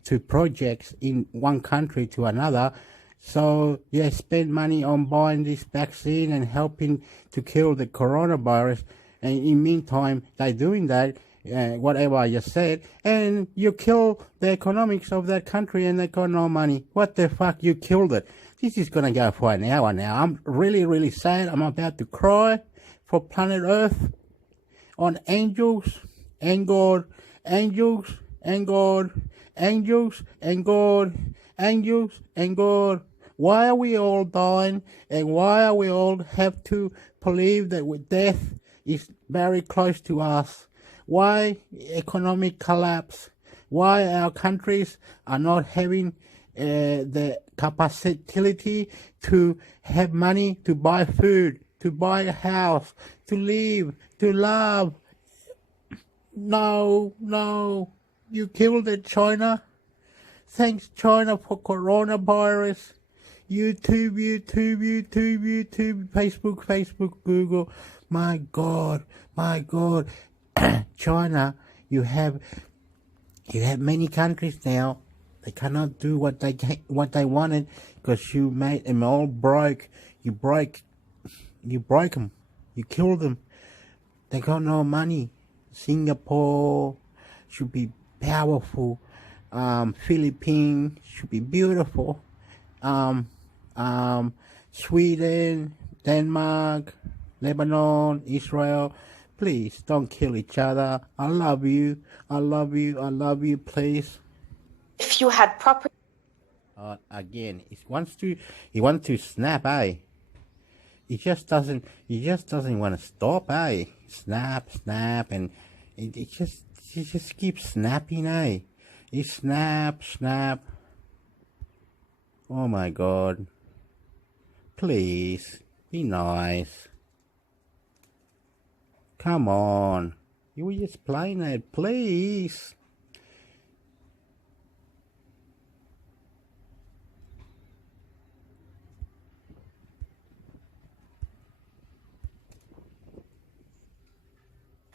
to projects in one country to another. So you spend money on buying this vaccine and helping to kill the coronavirus. And in the meantime, they're doing that, whatever I just said, and you kill the economics of that country and they got no money. What the fuck? You killed it. This is going to go for an hour now. I'm really, really sad. I'm about to cry for planet Earth on angels and God, angels and God, angels and God, angels and God. Why are we all dying, and why are we all have to believe that with death is very close to us? Why economic collapse? Why our countries are not having the capacity to have money to buy food, to buy a house, to live, to love? No, you killed it, China. Thanks, China, for coronavirus. YouTube, Facebook, Google. My God. China, you have many countries now. They cannot do what they wanted because you made them all broke. You broke them. You killed them. They got no money. Singapore should be powerful. Philippines should be beautiful. Sweden, Denmark, Lebanon, Israel. Please don't kill each other. I love you, please. If you had proper... Again, he wants to snap, eh? He just doesn't want to stop, eh? Snap, and it just keeps snapping, eh? He snap. Oh my God. Please, be nice. Come on. You were just playing it, please.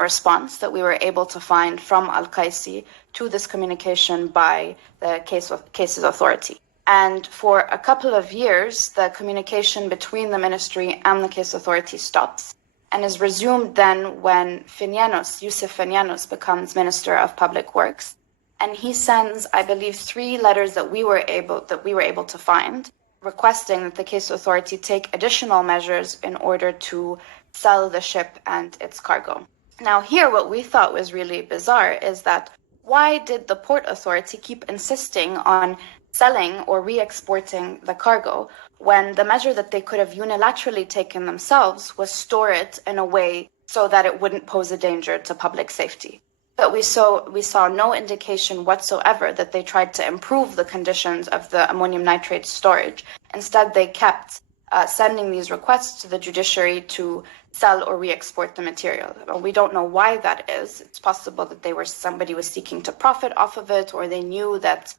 response that we were able to find from Al-Qaisi to this communication by the Cases Authority. And for a couple of years, the communication between the ministry and the Case Authority stops and is resumed then when Yusuf Fenianos becomes Minister of Public Works. And he sends, I believe, 3 letters that we were able to find, requesting that the Case Authority take additional measures in order to sell the ship and its cargo. Now here, what we thought was really bizarre is that why did the Port Authority keep insisting on selling or re-exporting the cargo when the measure that they could have unilaterally taken themselves was store it in a way so that it wouldn't pose a danger to public safety? But we saw no indication whatsoever that they tried to improve the conditions of the ammonium nitrate storage. Instead, they kept sending these requests to the judiciary to sell or re-export the material. We don't know why that is. It's possible that somebody was seeking to profit off of it, or they knew that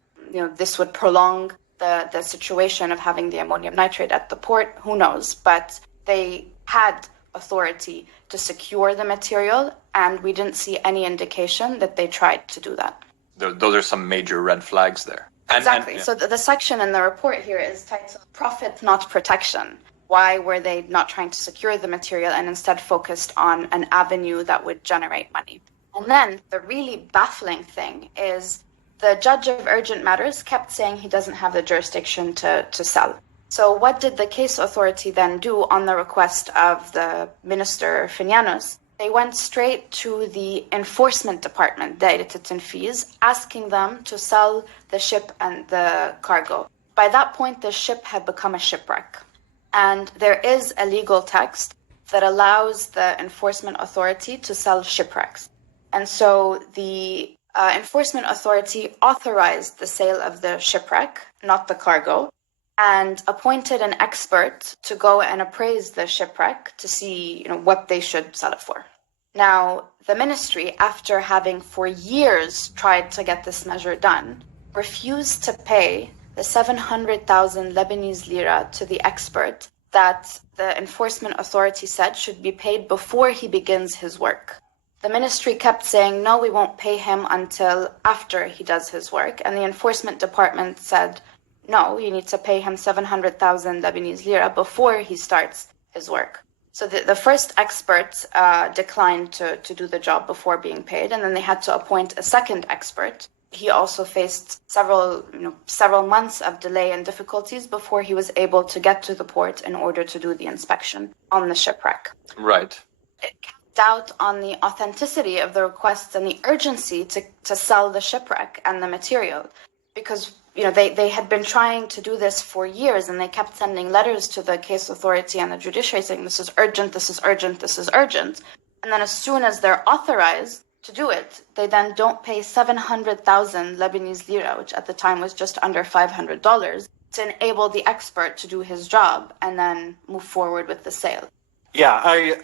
this would prolong the situation of having the ammonium nitrate at the port. Who knows? But they had authority to secure the material, and we didn't see any indication that they tried to do that. Those are some major red flags there. Exactly. So the section in the report here is titled Profit Not Protection. Why were they not trying to secure the material and instead focused on an avenue that would generate money? And then the really baffling thing is the judge of urgent matters kept saying he doesn't have the jurisdiction to sell. So what did the case authority then do on the request of the minister Finianos? They went straight to the enforcement department, Da'irat al-Tanfiz, asking them to sell the ship and the cargo. By that point, the ship had become a shipwreck. And there is a legal text that allows the enforcement authority to sell shipwrecks. And so the enforcement authority authorized the sale of the shipwreck, not the cargo, and appointed an expert to go and appraise the shipwreck to see, what they should sell it for. Now, the ministry, after having for years tried to get this measure done, refused to pay the 700,000 Lebanese lira to the expert that the enforcement authority said should be paid before he begins his work. The ministry kept saying, no, we won't pay him until after he does his work. And the enforcement department said, no, you need to pay him 700,000 Lebanese lira before he starts his work. So the first expert declined to do the job before being paid, and then they had to appoint a second expert. He also faced several months of delay and difficulties before he was able to get to the port in order to do the inspection on the shipwreck. Right. It cast doubt on the authenticity of the requests and the urgency to sell the shipwreck and the material, because they had been trying to do this for years, and they kept sending letters to the case authority and the judiciary saying, this is urgent, this is urgent, this is urgent. And then as soon as they're authorized to do it, they then don't pay 700,000 Lebanese lira, which at the time was just under $500, to enable the expert to do his job and then move forward with the sale. Yeah,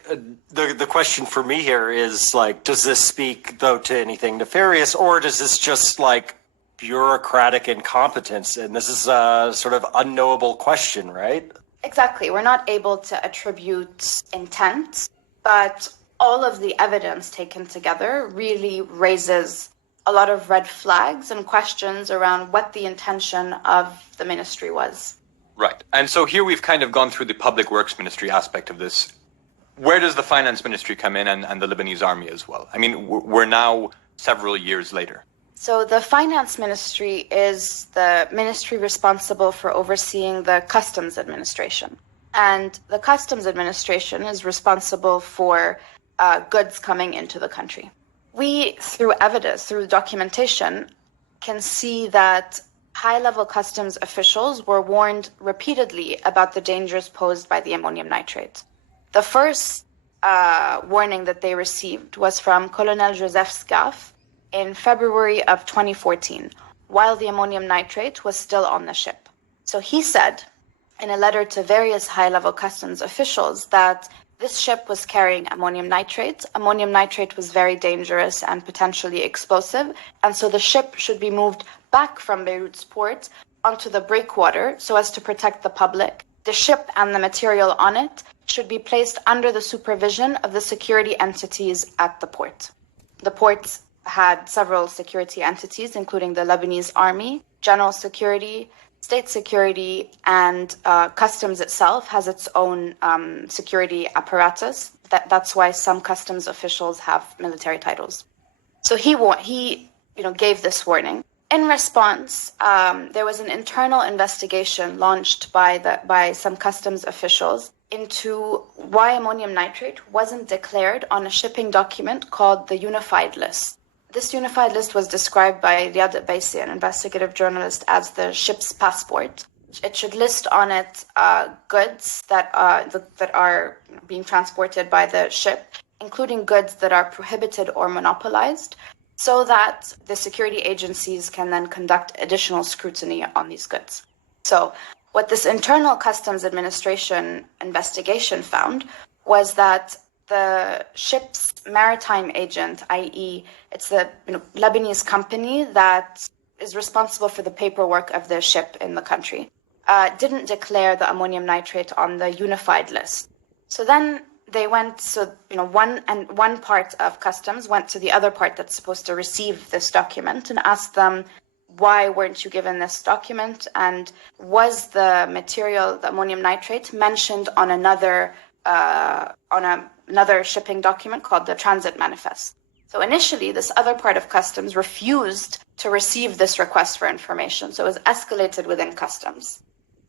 the question for me here is, does this speak, though, to anything nefarious, or does this just, bureaucratic incompetence? And this is a sort of unknowable question, right? Exactly. We're not able to attribute intent, but all of the evidence taken together really raises a lot of red flags and questions around what the intention of the ministry was. Right. And so here we've kind of gone through the public works ministry aspect of this. Where does the finance ministry come in, and the Lebanese army as well? I mean, we're now several years later. So the finance ministry is the ministry responsible for overseeing the customs administration. And the customs administration is responsible for goods coming into the country. We, through evidence, through documentation, can see that high-level customs officials were warned repeatedly about the dangers posed by the ammonium nitrate. The first warning that they received was from Colonel Joseph Scaff in February of 2014, while the ammonium nitrate was still on the ship. So he said in a letter to various high-level customs officials that this ship was carrying ammonium nitrate. Ammonium nitrate was very dangerous and potentially explosive, and so the ship should be moved back from Beirut's port onto the breakwater so as to protect the public. The ship and the material on it should be placed under the supervision of the security entities at the port. The port had several security entities, including the Lebanese Army, General Security, State Security, and Customs itself has its own security apparatus. That's why some customs officials have military titles. So he gave this warning. In response, there was an internal investigation launched by some customs officials into why ammonium nitrate wasn't declared on a shipping document called the Unified List. This Unified List was described by Riyad Baisi, an investigative journalist, as the ship's passport. It should list on it goods that are being transported by the ship, including goods that are prohibited or monopolized, so that the security agencies can then conduct additional scrutiny on these goods. So what this internal customs administration investigation found was that the ship's maritime agent, i.e., it's the Lebanese company that is responsible for the paperwork of the ship in the country, didn't declare the ammonium nitrate on the Unified List. So then they went, one part of customs went to the other part that's supposed to receive this document and asked them, why weren't you given this document? And was the material, the ammonium nitrate, mentioned on another shipping document called the Transit Manifest? So initially, this other part of customs refused to receive this request for information. So it was escalated within customs.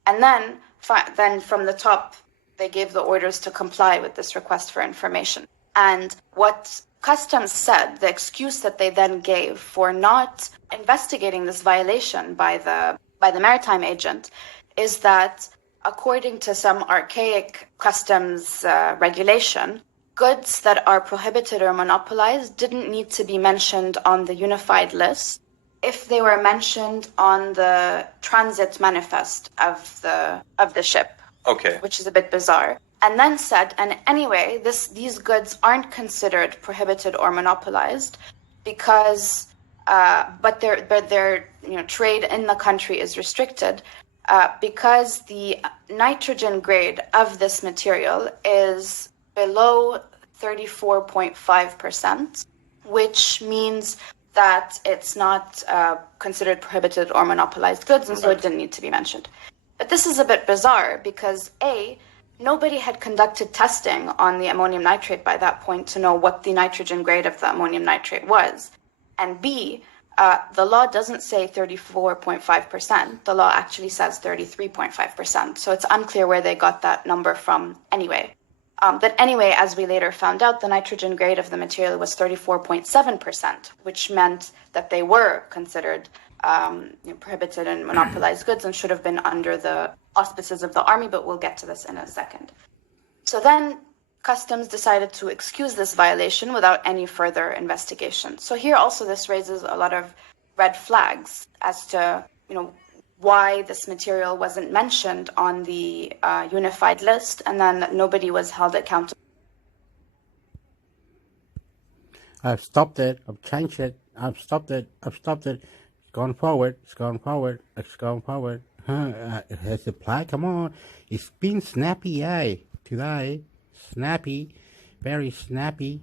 And then from the top, they gave the orders to comply with this request for information. And what customs said, the excuse that they then gave for not investigating this violation by the maritime agent, is that according to some archaic customs regulation, goods that are prohibited or monopolized didn't need to be mentioned on the Unified List if they were mentioned on the Transit Manifest of the ship. Okay. Which is a bit bizarre. And then said, and anyway, these goods aren't considered prohibited or monopolized because, but their trade in the country is restricted because the nitrogen grade of this material is below 34.5%, which means that it's not considered prohibited or monopolized goods, and so it didn't need to be mentioned. But this is a bit bizarre because nobody had conducted testing on the ammonium nitrate by that point to know what the nitrogen grade of the ammonium nitrate was. And B, the law doesn't say 34.5%. The law actually says 33.5%. So it's unclear where they got that number from anyway. But anyway, as we later found out, the nitrogen grade of the material was 34.7%, which meant that they were considered prohibited and monopolized goods and should have been under the auspices of the army, but we'll get to this in a second. So then customs decided to excuse this violation without any further investigation. So here also this raises a lot of red flags as to, why this material wasn't mentioned on the Unified List, and then nobody was held accountable. I've stopped it. I've changed it. I've stopped it. It's gone forward. It has a play. Come on. It's been snappy, today. Snappy. Very snappy.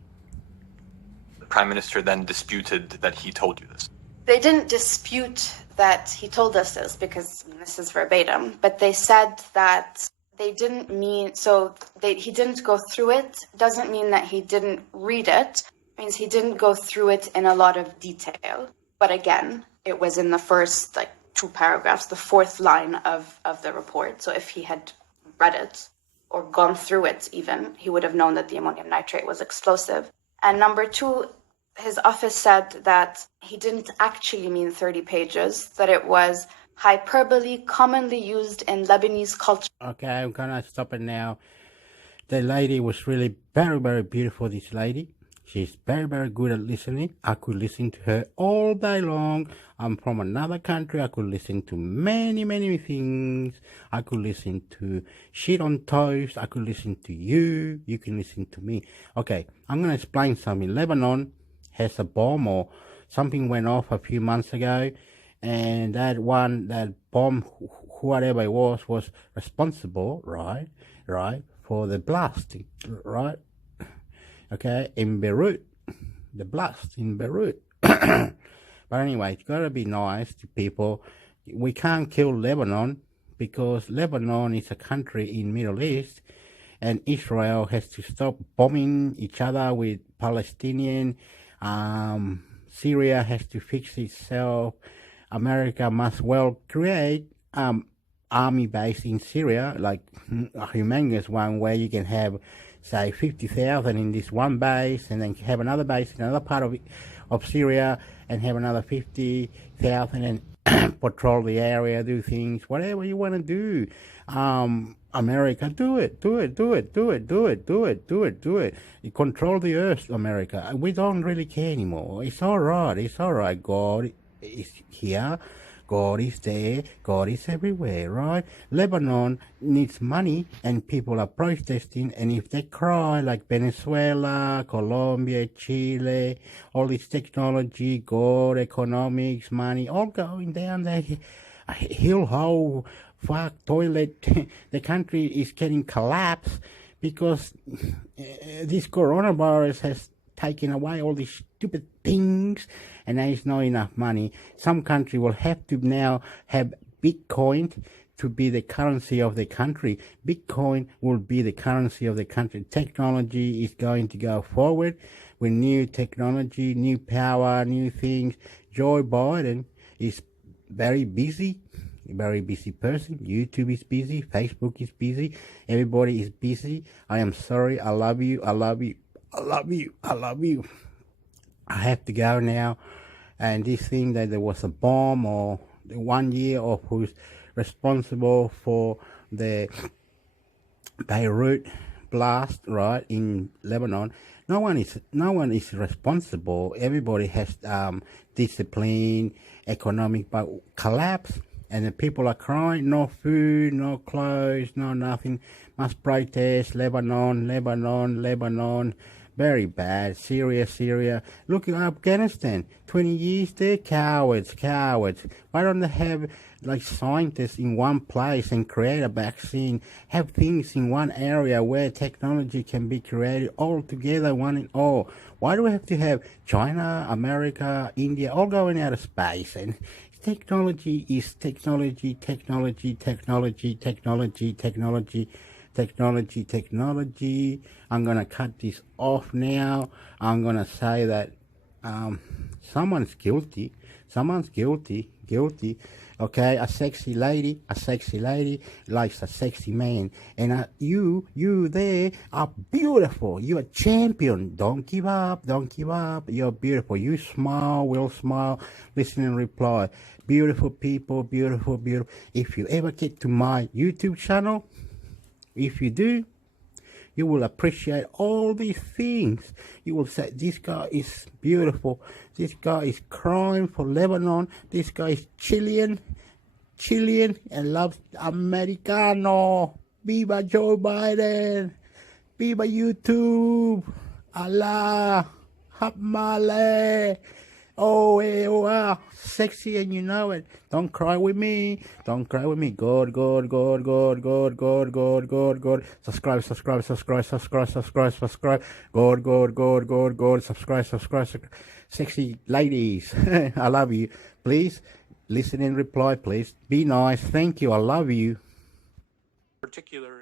The Prime Minister then disputed that he told you this. They didn't dispute that he told us this because this is verbatim, but they said that they didn't mean, he didn't go through it. Doesn't mean that he didn't read it. It means he didn't go through it in a lot of detail. But again, it was in the first 2 paragraphs, the 4th line of the report. So if he had read it or gone through it even, he would have known that the ammonium nitrate was explosive. And number 2, his office said that he didn't actually mean 30 pages, that it was hyperbole commonly used in Lebanese culture. Okay, I'm gonna stop it now. The lady was really very, very beautiful, this lady. She's very, very good at listening. I could listen to her all day long. I'm from another country. I could listen to many, many things. I could listen to shit on toast. I could listen to you. You can listen to me. Okay, I'm gonna explain something. Lebanon has a bomb or something went off a few months ago, and that bomb, whatever it was responsible, right, for the blast, right, okay, in Beirut, the blast in Beirut. But anyway, it's got to be nice to people. We can't kill Lebanon because Lebanon is a country in Middle East, and Israel has to stop bombing each other with Palestinian. Syria has to fix itself. America must well create a army base in Syria, like a humongous one where you can have, say, 50,000 in this one base, and then have another base in another part of Syria, and have another 50,000 and patrol the area, do things, whatever you want to do. America, do it. You control the earth, America. We don't really care anymore. It's all right. God is here. God is there. God is everywhere, right? Lebanon needs money, and people are protesting, and if they cry like Venezuela, Colombia, Chile, all this technology, God, economics, money, all going down there, hill hole, fuck, toilet, the country is getting collapsed because this coronavirus has taken away all these stupid things, and there is not enough money. Some country will have to now have Bitcoin to be the currency of the country. Bitcoin will be the currency of the country. Technology is going to go forward with new technology, new power, new things. Joe Biden is very busy person. YouTube is busy. Facebook is busy. Everybody is busy. I am sorry. I love you. I have to go now. And this thing that there was a bomb, or 1 year of who's responsible for the Beirut blast, right, in Lebanon. No one is responsible. Everybody has discipline, economic collapse, and the people are crying. No food, no clothes, no nothing. Must protest. Lebanon. Very bad. Syria. Look at Afghanistan. 20 years there. Cowards. Why don't they have like scientists in one place and create a vaccine? Have things in one area where technology can be created all together, one and all. Why do we have to have China, America, India all going out of space? And technology is technology. I'm going to cut this off now. I'm going to say that someone's guilty. Okay, a sexy lady likes a sexy man. And you there are beautiful. You're a champion. Don't give up. You're beautiful. You smile, we'll smile, listen and reply. Beautiful people, beautiful. If you ever get to my YouTube channel, if you do, you will appreciate all these things. You will say, this guy is beautiful. This guy is crying for Lebanon. This guy is Chilean and loves Americano. Viva Joe Biden. Viva YouTube. Allah. Hamale. Oh, sexy, and you know it. Don't cry with me. God. Subscribe. God. Subscribe. Sexy ladies, I love you. Please listen and reply. Please be nice. Thank you. I love you. Particular